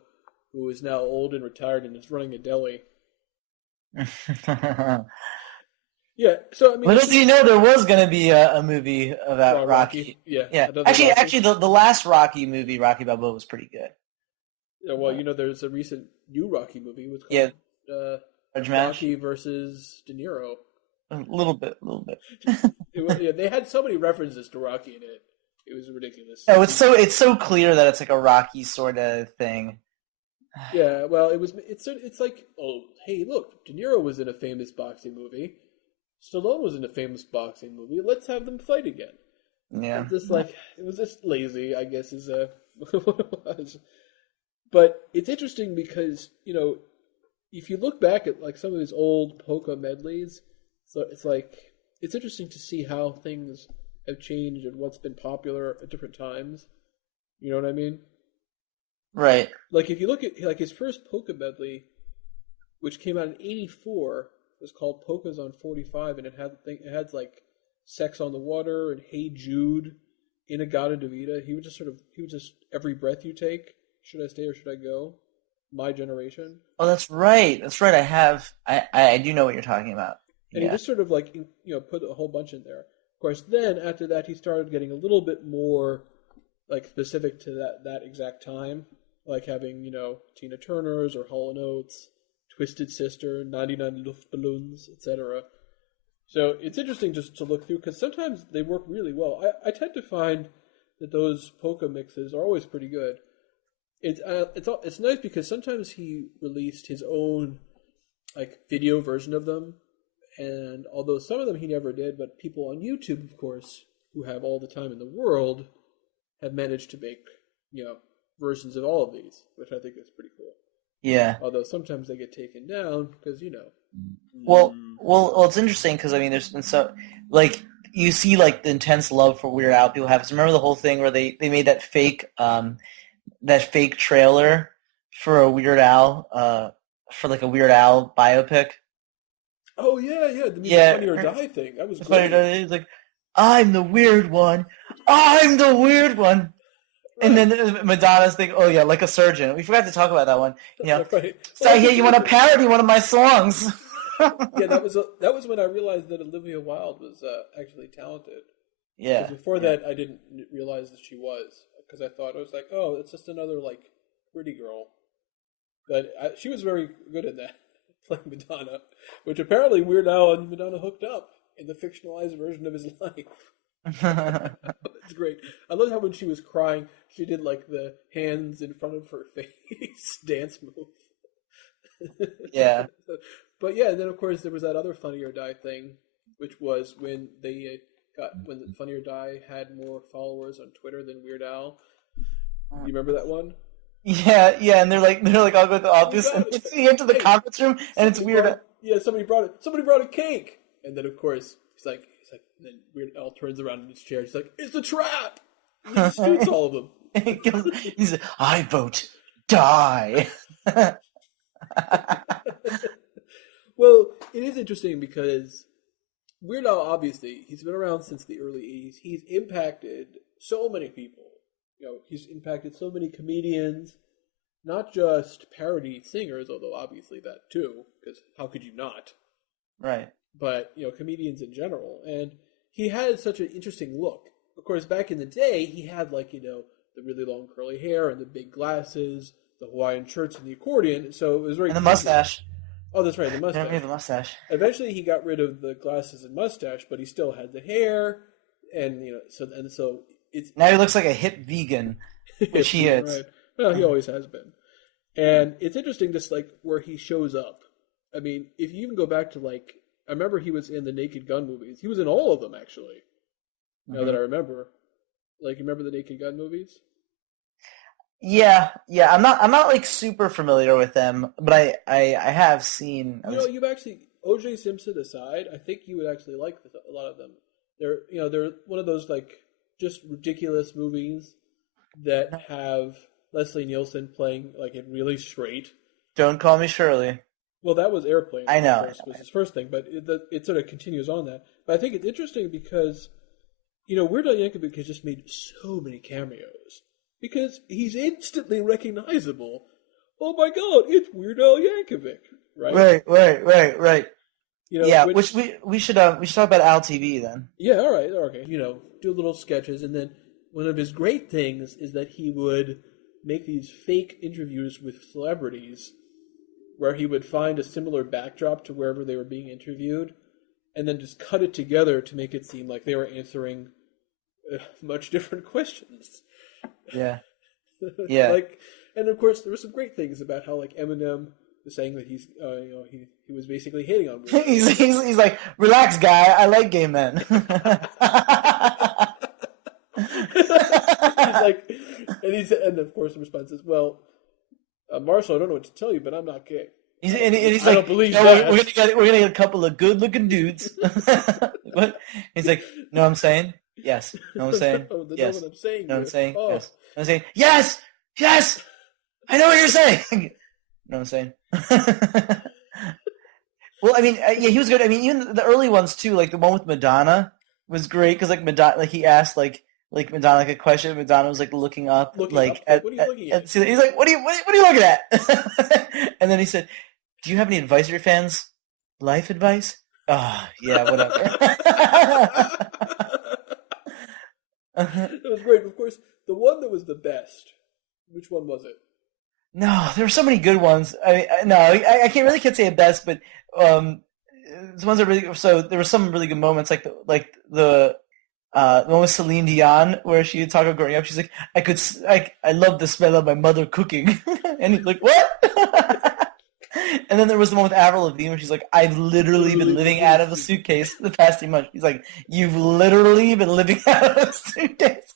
who is now old and retired and is running a deli. Yeah, so little do you know there was going to be a movie about Rocky. Yeah. Actually, the last Rocky movie, Rocky Balboa, was pretty good. Yeah, well, there's a recent new Rocky movie with Rocky versus De Niro. A little bit. They had so many references to Rocky in it. It was ridiculous. Oh, it's so clear that it's like a Rocky sort of thing. Yeah, well, it's like, oh, hey, look, De Niro was in a famous boxing movie. Stallone was in a famous boxing movie. Let's have them fight again. Yeah. It was just lazy, I guess, is what it was. But it's interesting because, if you look back at like some of his old polka medleys, so it's interesting to see how things have changed and what's been popular at different times. You know what I mean? Right. Like if you look at like his first polka medley, which came out in '84, was called Polkas on 45, and it had like Sex on the Water and Hey Jude, Inagata Davida. He was just Every Breath You Take, Should I Stay or Should I Go, My Generation. Oh, that's right. I do know what you're talking about. And he just sort of like, put a whole bunch in there. Of course, then after that, he started getting a little bit more like specific to that exact time, like having, Tina Turner's or Hall & Oates, Twisted Sister, 99 Luftballons, etc. So it's interesting just to look through because sometimes they work really well. I tend to find that those polka mixes are always pretty good. It's nice because sometimes he released his own like video version of them, And although some of them he never did, but people on YouTube, of course, who have all the time in the world, have managed to make, versions of all of these, which I think is pretty cool. Yeah. Although sometimes they get taken down because, Well, it's interesting because, I mean, there's been you see, the intense love for Weird Al people have. So remember the whole thing where they made that fake trailer for a Weird Al, for, a Weird Al biopic? Oh, yeah, the Funny or Die thing. That was great. He's like, I'm the weird one. I'm the weird one. Right. And then Madonna's thing, oh, yeah, like a surgeon. We forgot to talk about that one. Right. So I hear you want to parody one of my songs. Yeah, that was when I realized that Olivia Wilde was actually talented. Yeah. Because before that, I didn't realize that she was. Because I thought, I was like, oh, it's just another, pretty girl. But she was very good at that, playing Madonna. Which apparently Weird Al and Madonna hooked up in the fictionalized version of his life. It's great. I love how when she was crying, she did, the hands in front of her face dance move. Yeah. But yeah, and then of course there was that other Funny or Die thing, which was when when Funny or Die had more followers on Twitter than Weird Al. You remember that one? Yeah, and they're like, I'll go to the office, and you enter the conference room, and it's Weird. Somebody brought a cake, and then of course he's like, and then Weird Al turns around in his chair, he's like, it's a trap. And he shoots all of them. He's like, I vote die. Well, it is interesting because Weird Al, obviously, he's been around since the early 80s. He's impacted so many people. He's impacted so many comedians, not just parody singers, although obviously that too, because how could you not? Right. But, comedians in general. And he had such an interesting look. Of course, back in the day, he had, the really long curly hair and the big glasses, the Hawaiian shirts and the accordion, so it was very... And the mustache. Oh, that's right, the mustache. Yeah, the mustache. Eventually, he got rid of the glasses and mustache, but he still had the hair, and so it's now he looks like a hip vegan, which he is. Right. Well, he always has been, and it's interesting just where he shows up. I mean, if you even go back to I remember he was in the Naked Gun movies. He was in all of them actually. Now that I remember, you remember the Naked Gun movies? Yeah. I'm not super familiar with them, but I have seen. You've actually, O.J. Simpson aside, I think you would actually like a lot of them. They're one of those just ridiculous movies that have Leslie Nielsen playing it really straight. Don't Call Me Shirley. Well, that was Airplane. I know. Of course, was his first thing, but it sort of continues on that. But I think it's interesting because Weird Al Yankovic has just made so many cameos. Because he's instantly recognizable. Oh my God, it's Weird Al Yankovic, right? Right. Which we should talk about Al TV then. Yeah, all right, okay. Do little sketches, and then one of his great things is that he would make these fake interviews with celebrities, where he would find a similar backdrop to wherever they were being interviewed, and then just cut it together to make it seem like they were answering much different questions. Yeah. And of course, there were some great things about how Eminem was saying that he's, he was basically hating on women. he's like, relax, guy. I like gay men. And of course the response is, well, Marshall, I don't know what to tell you, but I'm not gay. He's I don't believe that. We're gonna get a couple of good-looking dudes. What? He's like, know what I'm saying? Yes. Know what I'm saying? Yes. Know what I'm saying? Know what I'm saying? Oh. Yes. I'm saying, yes! I know what you're saying! Know what I'm saying? Well, I mean, he was good. I mean, even the early ones, too, the one with Madonna was great, because, Madonna, he asked, Madonna, a question, Madonna was, looking up, what are you looking at? He's like, what are you looking at? And then he said, do you have any advice for your fans? Life advice? Oh, yeah, whatever. It was great. Of course, the one that was the best, which one was it? No, there were so many good ones. I can't say it best, but the ones that really. So there were some really good moments, the one with Celine Dion, where she would talk about growing up. She's like, I love the smell of my mother cooking, and he's like, what? And then there was the one with Avril Lavigne where she's like, I've literally been living out of a suitcase for the past 2 months. He's like, you've literally been living out of a suitcase.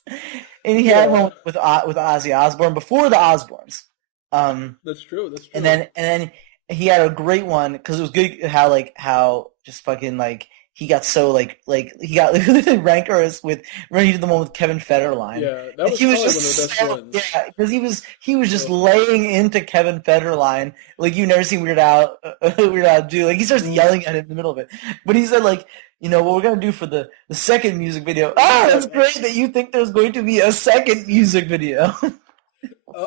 And he had one with Ozzy Osbourne before the Osbournes. That's true. That's true. And then he had a great one because it was good how just fucking like he got so like he got rancorous with when he did the one with Kevin Federline. Yeah, that was probably one of the best ones. Yeah, because he was just laying into Kevin Federline like you've never seen Weird Al do. Like he starts yelling at him in the middle of it. But he said like, you know, what we're gonna do for the second music video. Oh, that's great that you think there's going to be a second music video.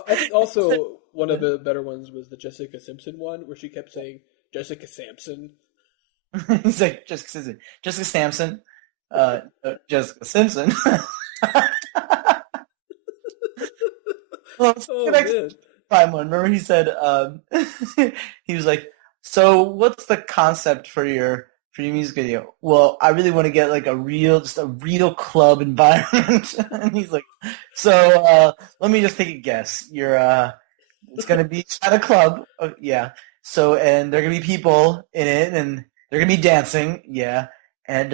I think also one of the better ones was the Jessica Simpson one, where she kept saying Jessica Sampson. He's like Jessica Sampson, Jessica Simpson. Well, remember he said he was like, so what's the concept for your music video? Well, I really want to get like a real club environment. And he's like, so let me just take a guess. It's gonna be at a club, yeah. So and there are gonna be people in it, and they're gonna be dancing, yeah. And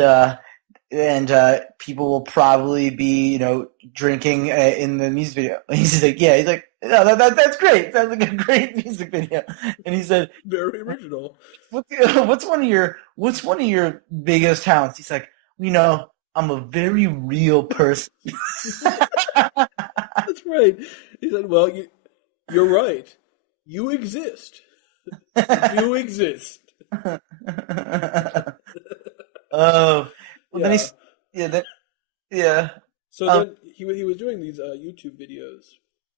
people will probably be, you know, drinking in the music video. And he's like, yeah. He's like, no, that's great. Sounds like a great music video. And he said, very original. What's one of your biggest talents? He's like, you know, I'm a very real person. That's right. He said, well, you're right. You exist. You exist. Oh, well, yeah. Then yeah. So then he was doing these YouTube videos,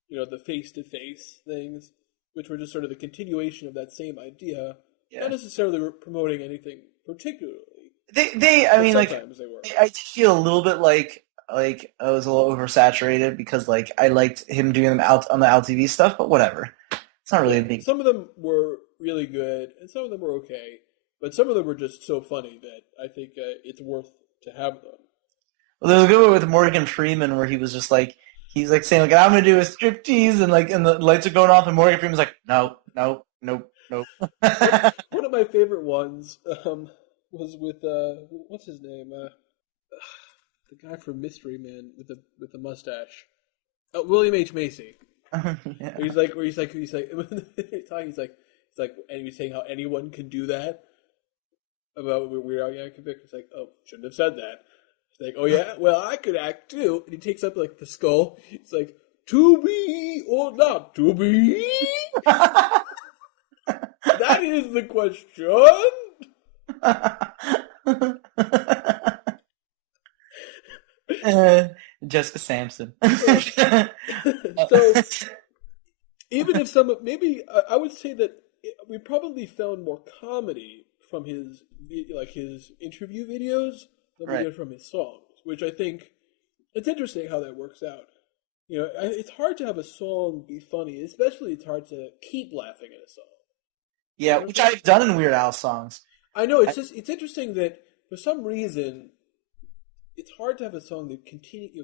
you know, the face-to-face things, which were just sort of the continuation of that same idea, not necessarily promoting anything particularly. I mean, like, sometimes they were. I feel a little bit like I was a little oversaturated because like I liked him doing them out on the LTV stuff, but whatever. It's not really a big. Some of them were really good, and some of them were okay, but some of them were just so funny that I think it's worth to have them. Well, there was a good one with Morgan Freeman where he was just like, he's like saying like, I'm gonna do a striptease, and like, and the lights are going off, and Morgan Freeman's like, no. One of my favorite ones was with what's his name? The guy from Mystery Man with the mustache. William H. Macy. Yeah. He's like, and he's saying how anyone can do that about Weird Al Yankovic. It's like, oh, shouldn't have said that. It's like, oh yeah, well I could act too. And he takes up like the skull. It's like, to be or not to be. That is the question. Jessica Sampson. So, even if maybe I would say that we probably found more comedy from his interview videos than we did from his songs, which I think it's interesting how that works out. You know, it's hard to have a song be funny, especially it's hard to keep laughing at a song. Yeah, which I've done in Weird Al songs. I know, it's interesting that for some reason it's hard to have a song that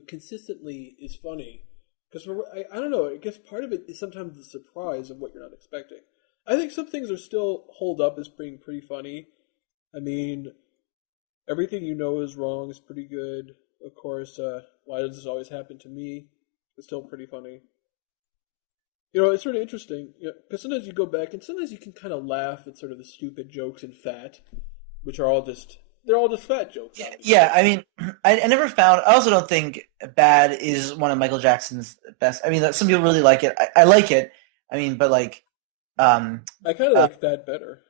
consistently is funny. Because I don't know, I guess part of it is sometimes the surprise of what you're not expecting. I think some things are still hold up as being pretty funny. I mean, Everything You Know Is Wrong is pretty good. Of course, Why Does This Always Happen to Me is still pretty funny. You know, it's sort of interesting, because sometimes you go back and sometimes you can kind of laugh at sort of the stupid jokes in Fat, which are they're all just fat jokes. Yeah, I mean, I never found, I also don't think Bad is one of Michael Jackson's best. I mean, some people really like it. I like it. I mean, but like... I kind of like Fat better.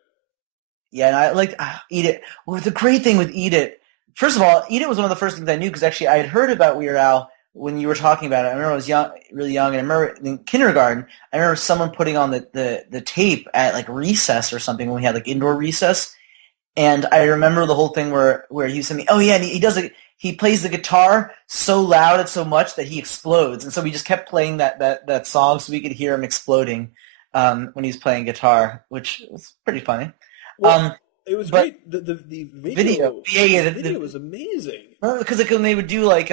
Yeah, and I like Eat It. Well, the great thing with Eat It, first of all, Eat It was one of the first things I knew, because actually I had heard about Weird Al when you were talking about it. I remember I was really young, and I remember in kindergarten, I remember someone putting on the tape at like recess or something when we had like indoor recess, and I remember the whole thing where he was saying, oh yeah, and he plays the guitar so loud and so much that he explodes, and so we just kept playing that song so we could hear him exploding when he was playing guitar, which was pretty funny. Well, it was great. The video was amazing. Because like when they would do like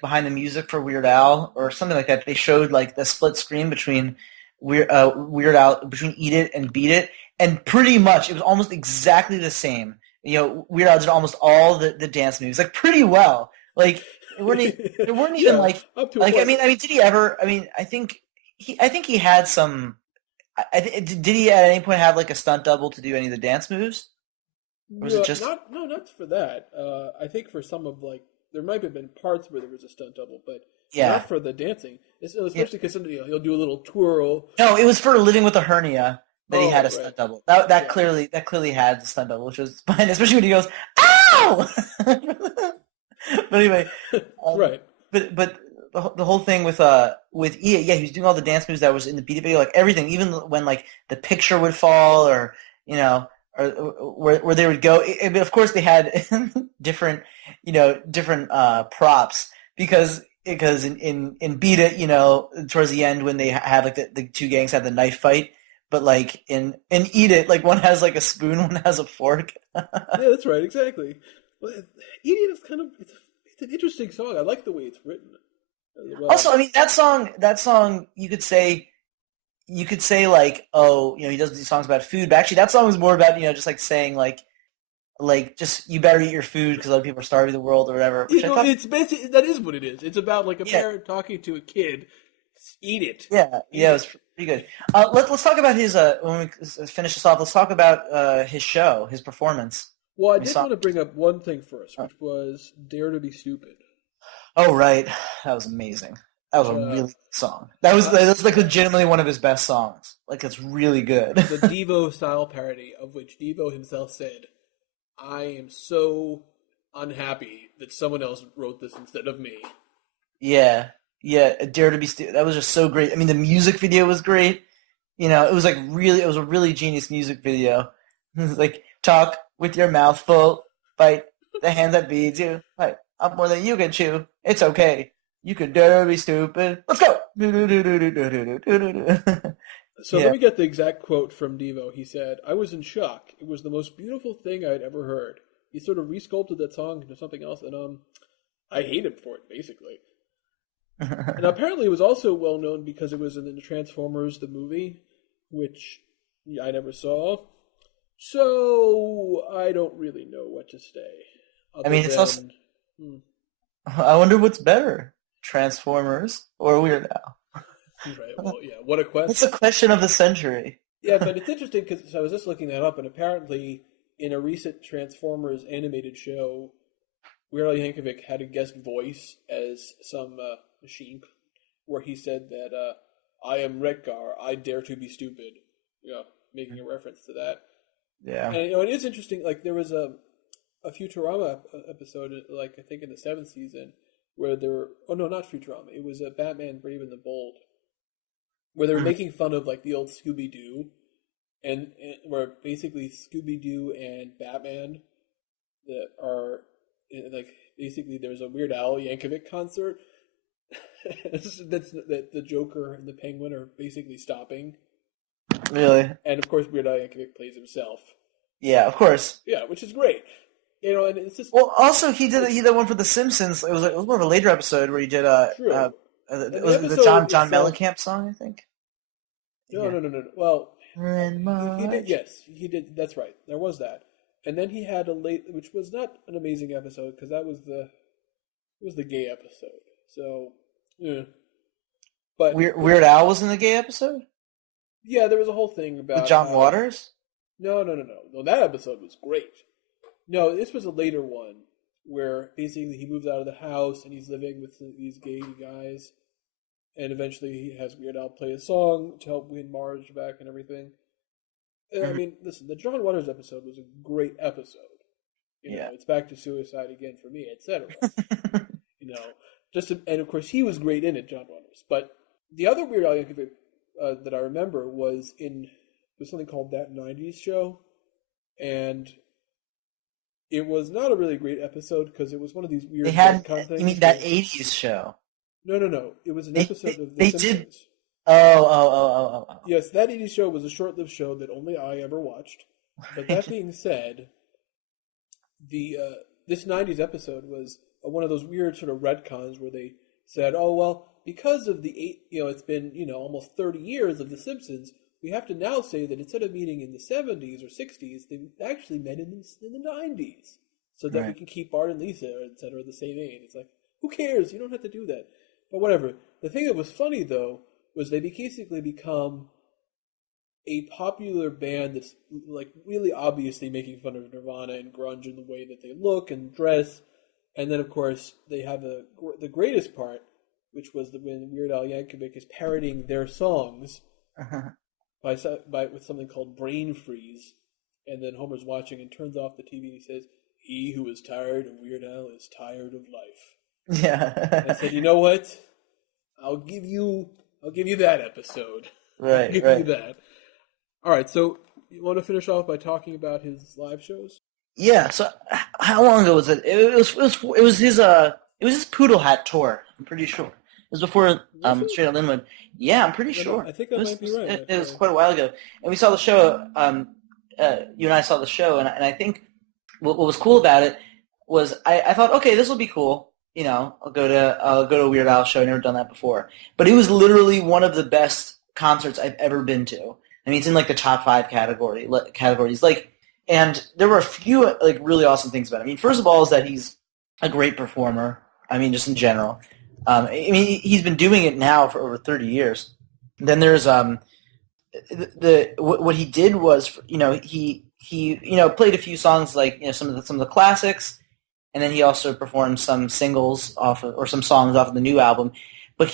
behind the music for Weird Al or something like that, they showed like the split screen between Weird Al, between Eat It and Beat It, and pretty much it was almost exactly the same. Weird Al did almost all the dance moves like pretty well. Like there weren't even Yeah, up to a like point. I mean, did he ever? I mean, I think he had some. Did he at any point have like a stunt double to do any of the dance moves, or was it No, just not for that. I think for some of like there might have been parts where there was a stunt double, but yeah? not for the dancing. Yeah. Especially because he'll do a little twirl. No, it was for living with a hernia that he Oh, had a right. stunt double. That Yeah. clearly had a stunt double, which was fine, especially when he goes, "Ow!" But anyway, um, Right. but the whole thing with Ia, yeah, he was doing all the dance moves that was in the beat video, like everything, even when like the picture would fall or you know or where they would go. But of course, they had different different props because in Beat It, towards the end when they had like the two gangs had the knife fight, but like in Eat It, like one has like a spoon, one has a fork. Yeah, that's right. Exactly. Well, Idiot is kind of it's an interesting song. I like the way it's written as well. Also, I mean that song you could say like, oh, he does these songs about food, but actually that song was more about just like saying like just you better eat your food because other people are starving the world or whatever. Which I thought, It's basically that is what it is. It's about like a yeah, parent talking to a kid. Eat it. yeah, Eat it it. was pretty good. Let's talk about his when we finish this off. Let's talk about his show, his performance. Well, I We did saw. want to bring up one thing first, Oh, which was "Dare to Be Stupid." oh, right, that was amazing. That was a Uh, really good song. That was like legitimately one of his best songs. Like it's really good. the Devo style parody, of which Devo himself said, "I am so unhappy that someone else wrote this instead of me." Yeah, yeah. Dare to be Stupid. That was just so great. I mean, the music video was great. It was it was a really genius music video. It was like talk with your mouth full, bite the hand that feeds you, bite up more than you can chew. It's okay. You can dare to be stupid. Let's go. So let Yeah, me get the exact quote from Devo. He said, "I was in shock. It was the most beautiful thing I'd ever heard." He sort of resculpted that song into something else, and I hate him for it, basically. And apparently, it was also well known because it was in the Transformers the movie, which I never saw. So I don't really know what to say, I other mean, it's also. than I wonder what's better, Transformers or Weird right. Al. Well, yeah. What a It's a question. question of the century. Yeah, but it's interesting because I was just looking that up, and apparently, in a recent Transformers animated show, Weird Al Yankovic had a guest voice as some machine, where he said that "I am Rekgar, I dare to be stupid," making a reference to that. Yeah. And it is interesting. Like there was a Futurama episode, like I think in the seventh season, where there were oh no, not Futurama. It was a Batman Brave and the Bold, where they were making fun of like the old Scooby Doo, and where basically Scooby Doo and Batman that are like basically there's a Weird Al Yankovic concert. That the Joker and the Penguin are basically stopping, Really? and of course Weird Al Yankovic plays himself. Yeah, of course. Yeah, which is great. And it's just Well, also he it's did one for The Simpsons. It was more of a later episode where he did true. And the was it the episode John itself, Mellencamp song, I think. no, Yeah. no, no, no, no. Well, In he did. March. Yes, he did. That's right. There was that, and then he had a late, which was not an amazing episode because that was the gay episode. So, yeah. But Weird Al was in the gay episode yeah, there was a whole thing with about John how Waters. no, no, no, no, no. That episode was great. No, this was a later one where basically he moves out of the house and he's living with these gay guys, and eventually he has Weird Al play a song to help win Marge back and everything. And, I Mhm. mean, listen, the John Waters episode was a great episode. Yeah. It's back to suicide again for me, etc. And of course he was great in it, John Waters. But the other Weird Al Yankovic that I remember was something called That '90s Show, and it was not a really great episode because it was one of these They weird had retcon you mean things that where '80s show? no, no, no, it was an They episode they, of The they did. Simpsons. Oh. Yes, that '80s show was a short-lived show that only I ever watched. But that being said, the this '90s episode was one of those weird sort of retcons where they said, "Oh well, because of the it's been almost 30 years of The Simpsons, we have to now say that instead of meeting in the 70s or 60s, they actually met in the 90s, so that we can keep Bart and Lisa, etc., the same age. It's like, who cares? You don't have to do that. But whatever. The thing that was funny, though, was they basically become a popular band that's like really obviously making fun of Nirvana and grunge in the way that they look and dress. And then, of course, they have the greatest part, which was when Weird Al Yankovic is parodying their songs with something called Brain Freeze. And then Homer's watching and turns off the TV and he says, "He who is tired of Weird Al is tired of life." Yeah. And I said, you know what? I'll give you that episode. Right. I'll give you that. All right. So you want to finish off by talking about his live shows? Yeah. So how long ago was it? It was his Poodle Hat tour. I'm pretty sure it was before Straight Out Linwood. Yeah, I'm pretty sure. I think that might be right. It was quite a while ago, and we saw the show. You and I saw the show, and I think what was cool about it was I thought, okay, this will be cool. You know, I'll go to a Weird Al show. I've never done that before, but it was literally one of the best concerts I've ever been to. I mean, it's in like the top 5 categories. Like, and there were a few like really awesome things about it. I mean, first of all, is that he's a great performer. I mean, just in general. I mean, he's been doing it now for over 30 years. Then there's what he did was, you know, he played a few songs like, you know, some of the classics, and then he also performed some singles or some songs off of the new album. But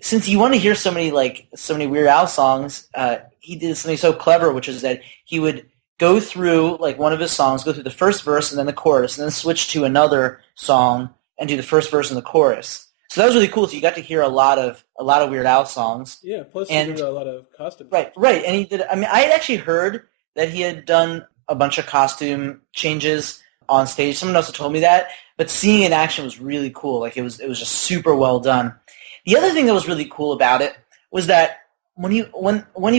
since you want to hear so many Weird Al songs, he did something so clever, which is that he would go through like one of his songs, go through the first verse and then the chorus, and then switch to another song and do the first verse and the chorus. So that was really cool. So you got to hear a lot of Weird Al songs. Yeah, plus he did a lot of costume. Right, and he did. I mean, I had actually heard that he had done a bunch of costume changes on stage. Someone else had told me that, but seeing it in action was really cool. Like it was just super well done. The other thing that was really cool about it was that when he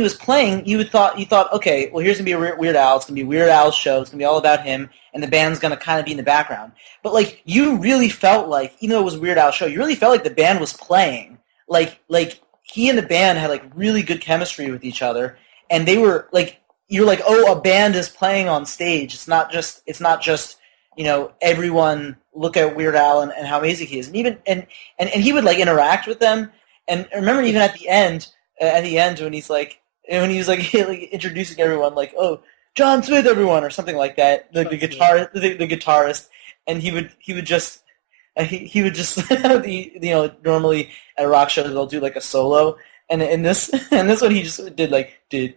was playing, you thought, okay, well, here's gonna be a Weird Al. It's gonna be Weird Al's show. It's gonna be all about him, and the band's gonna kind of be in the background. But like, you really felt like, even though it was a Weird Al show, you really felt like the band was playing. Like he and the band had like really good chemistry with each other, and they were like, you're like, oh, a band is playing on stage. It's not just you know, everyone look at Weird Al and how amazing he is, and even and he would like interact with them. And I remember even at the end when he was like introducing everyone, like, oh, John Smith, everyone, or something like that, like the guitarist, and he would just you know, normally at a rock show they'll do like a solo, and in this one he just did like and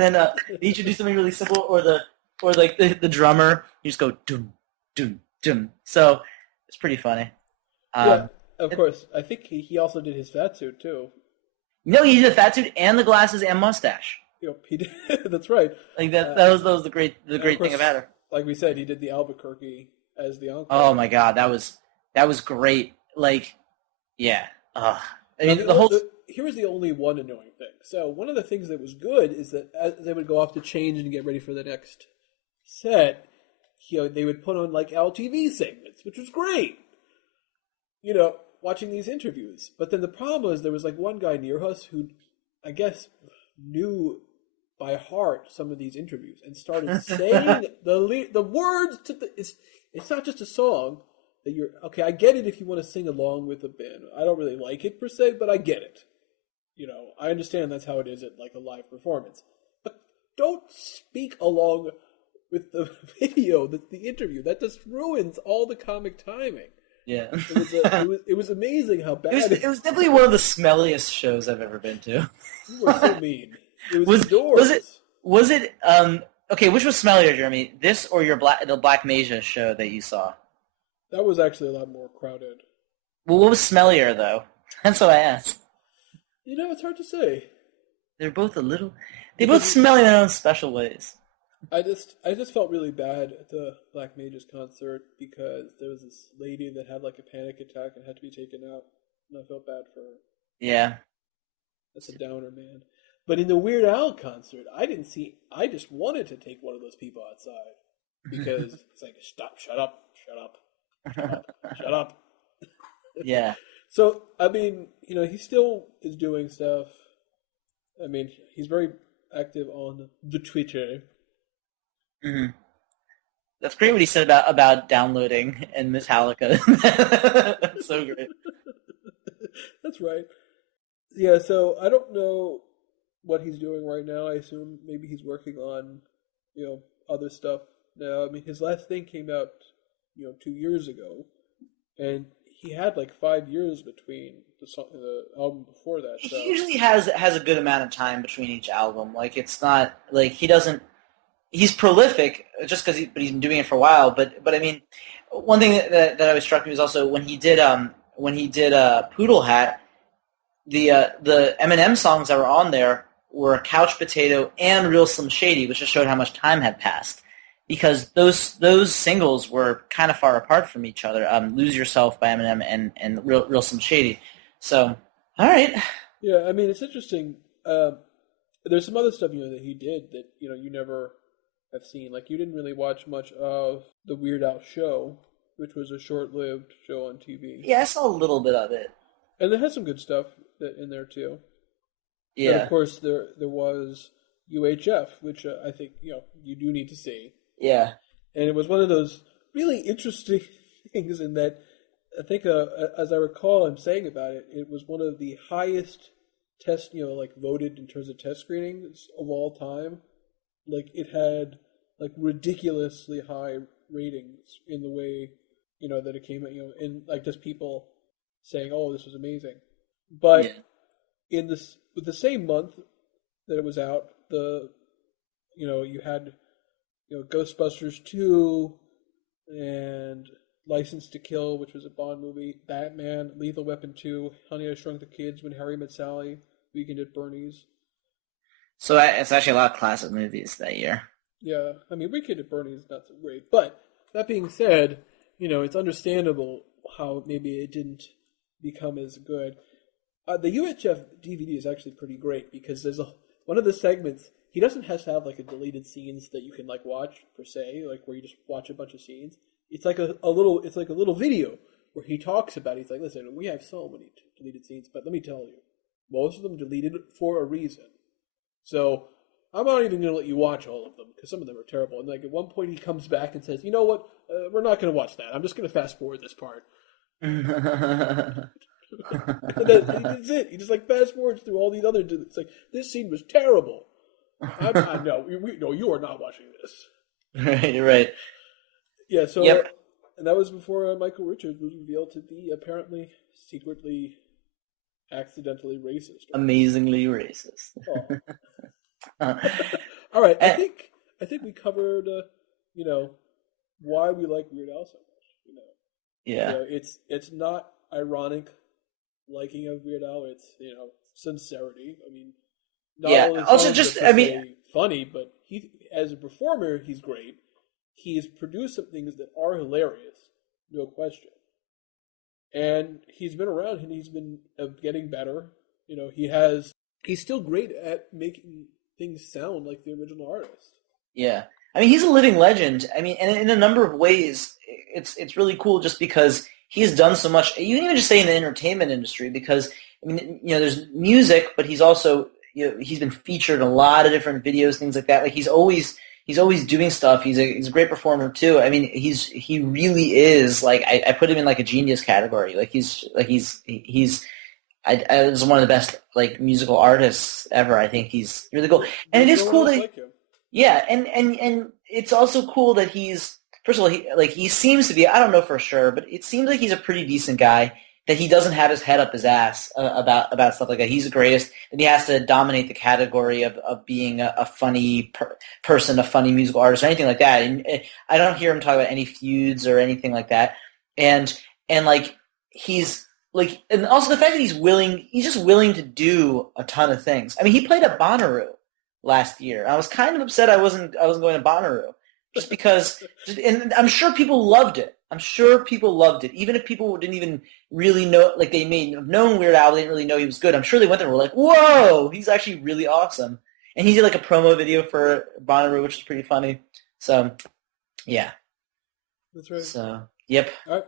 then he should do something really simple, or the drummer, you just go dum dum dum. So it's pretty funny. Yeah, of course. I think he also did his fat suit too. No, he did the fat suit and the glasses and mustache. Yep, he did. That's right. Like that was the great thing about her. Like we said, he did the Albuquerque as the uncle. Oh my God, that was great. Like, yeah. I mean, here was the only one annoying thing. So one of the things that was good is that as they would go off to change and get ready for the next set, you know, they would put on like LTV segments, which was great. You know, watching these interviews. But then the problem was there was like one guy near us who, I guess, knew by heart some of these interviews and started saying the words to the. It's not just a song that you're okay. I get it if you want to sing along with a band. I don't really like it per se, but I get it. You know, I understand that's how it is at like a live performance. But don't speak along with the video, the interview. That just ruins all the comic timing. Yeah, it was amazing how bad it was. Definitely one of the smelliest shows I've ever been to. You were so mean. It was it okay? Which was smellier, Jeremy? This or the Black Mesa show that you saw? That was actually a lot more crowded. Well, what was smellier though? That's what I asked. You know, it's hard to say. They're both they both smell in their own special ways. I just felt really bad at the Black Mages concert because there was this lady that had like a panic attack and had to be taken out, and I felt bad for her. Yeah. That's a downer, man. But in the Weird Al concert, I just wanted to take one of those people outside because it's like, shut up. Yeah. So, I mean, he still is doing stuff. I mean, he's very active on the Twitter. Hmm. That's great what he said about downloading and Metallica. That's so great. That's right. Yeah, so I don't know what he's doing right now. I assume maybe he's working on, other stuff now. I mean, his last thing came out, 2 years ago, and he had like 5 years between the album before that. So He usually has a good amount of time between each album. Like it's not like he doesn't. He's prolific just because he's been doing it for a while. But I mean, one thing that always struck me was also when he did Poodle Hat, the Eminem songs that were on there were Couch Potato and Real Slim Shady, which just showed how much time had passed. Because those singles were kind of far apart from each other. Lose Yourself by Eminem and Real Slim Shady. So, all right. yeah, I mean it's interesting. There's some other stuff that he did that you never have seen. Like you didn't really watch much of the Weird Al show, which was a short-lived show on TV. Yeah, I saw a little bit of it. And it had some good stuff in there too. Yeah. And of course there was UHF, which I think you do need to see. Yeah. And it was one of those really interesting things in that I think, as I recall, I'm saying about it, it was one of the highest test, voted in terms of test screenings of all time. Like it had like ridiculously high ratings in the way, that it came out, and like just people saying, "Oh, this was amazing." But with the same month that it was out, you had Ghostbusters 2 and License to Kill, which was a Bond movie, Batman, Lethal Weapon 2, Honey, I Shrunk the Kids, When Harry Met Sally, Weekend at Bernie's. So it's actually a lot of classic movies that year. Yeah, I mean, Weekend at Bernie's is not so great. But that being said, it's understandable how maybe it didn't become as good. The UHF DVD is actually pretty great because there's one of the segments. He doesn't have to have like a deleted scenes that you can like watch per se, like where you just watch a bunch of scenes. It's like a little video where he talks about it. He's like, listen, we have so many deleted scenes, but let me tell you, most of them deleted for a reason. So I'm not even going to let you watch all of them because some of them are terrible. And like at one point he comes back and says, you know what, we're not going to watch that. I'm just going to fast forward this part. And that's it. He just like fast forwards through all these other. It's like this scene was terrible. No, you are not watching this. Right, right. Yeah, so Yep. And that was before Michael Richards was revealed to be apparently secretly, accidentally racist. Amazingly racist. Oh. All right, I think we covered, why we like Weird Al so much. Yeah. It's not ironic liking of Weird Al. It's sincerity. I mean, not all his Also, songs just are funny, but he as a performer he's great. He has produced some things that are hilarious, no question. And he's been around and he's been getting better. He's still great at making things sound like the original artist. Yeah. I mean, he's a living legend. I mean, and in a number of ways, it's really cool just because he's done so much. You can even just say in the entertainment industry because, I mean, there's music, but he's also, he's been featured in a lot of different videos, things like that. Like he's always doing stuff. He's a great performer too. I mean, he really is like I put him in like a genius category. Like he's one of the best like musical artists ever. I think he's really cool, and it is cool that yeah, and it's also cool that he's first of all he seems to be. I don't know for sure, but it seems like he's a pretty decent guy. That he doesn't have his head up his ass about stuff like that. He's the greatest, and he has to dominate the category of being a funny person, a funny musical artist, or anything like that. And I don't hear him talk about any feuds or anything like that. And like he's like, and also the fact that he's just willing to do a ton of things. I mean, he played at Bonnaroo last year. I was kind of upset I wasn't going to Bonnaroo just because, and I'm sure people loved it. Even if people didn't even really know, like they may have known Weird Al, they didn't really know he was good. I'm sure they went there and were like, whoa, he's actually really awesome. And he did like a promo video for Bonnaroo, which is pretty funny. So, yeah. That's right. So, yep. All right.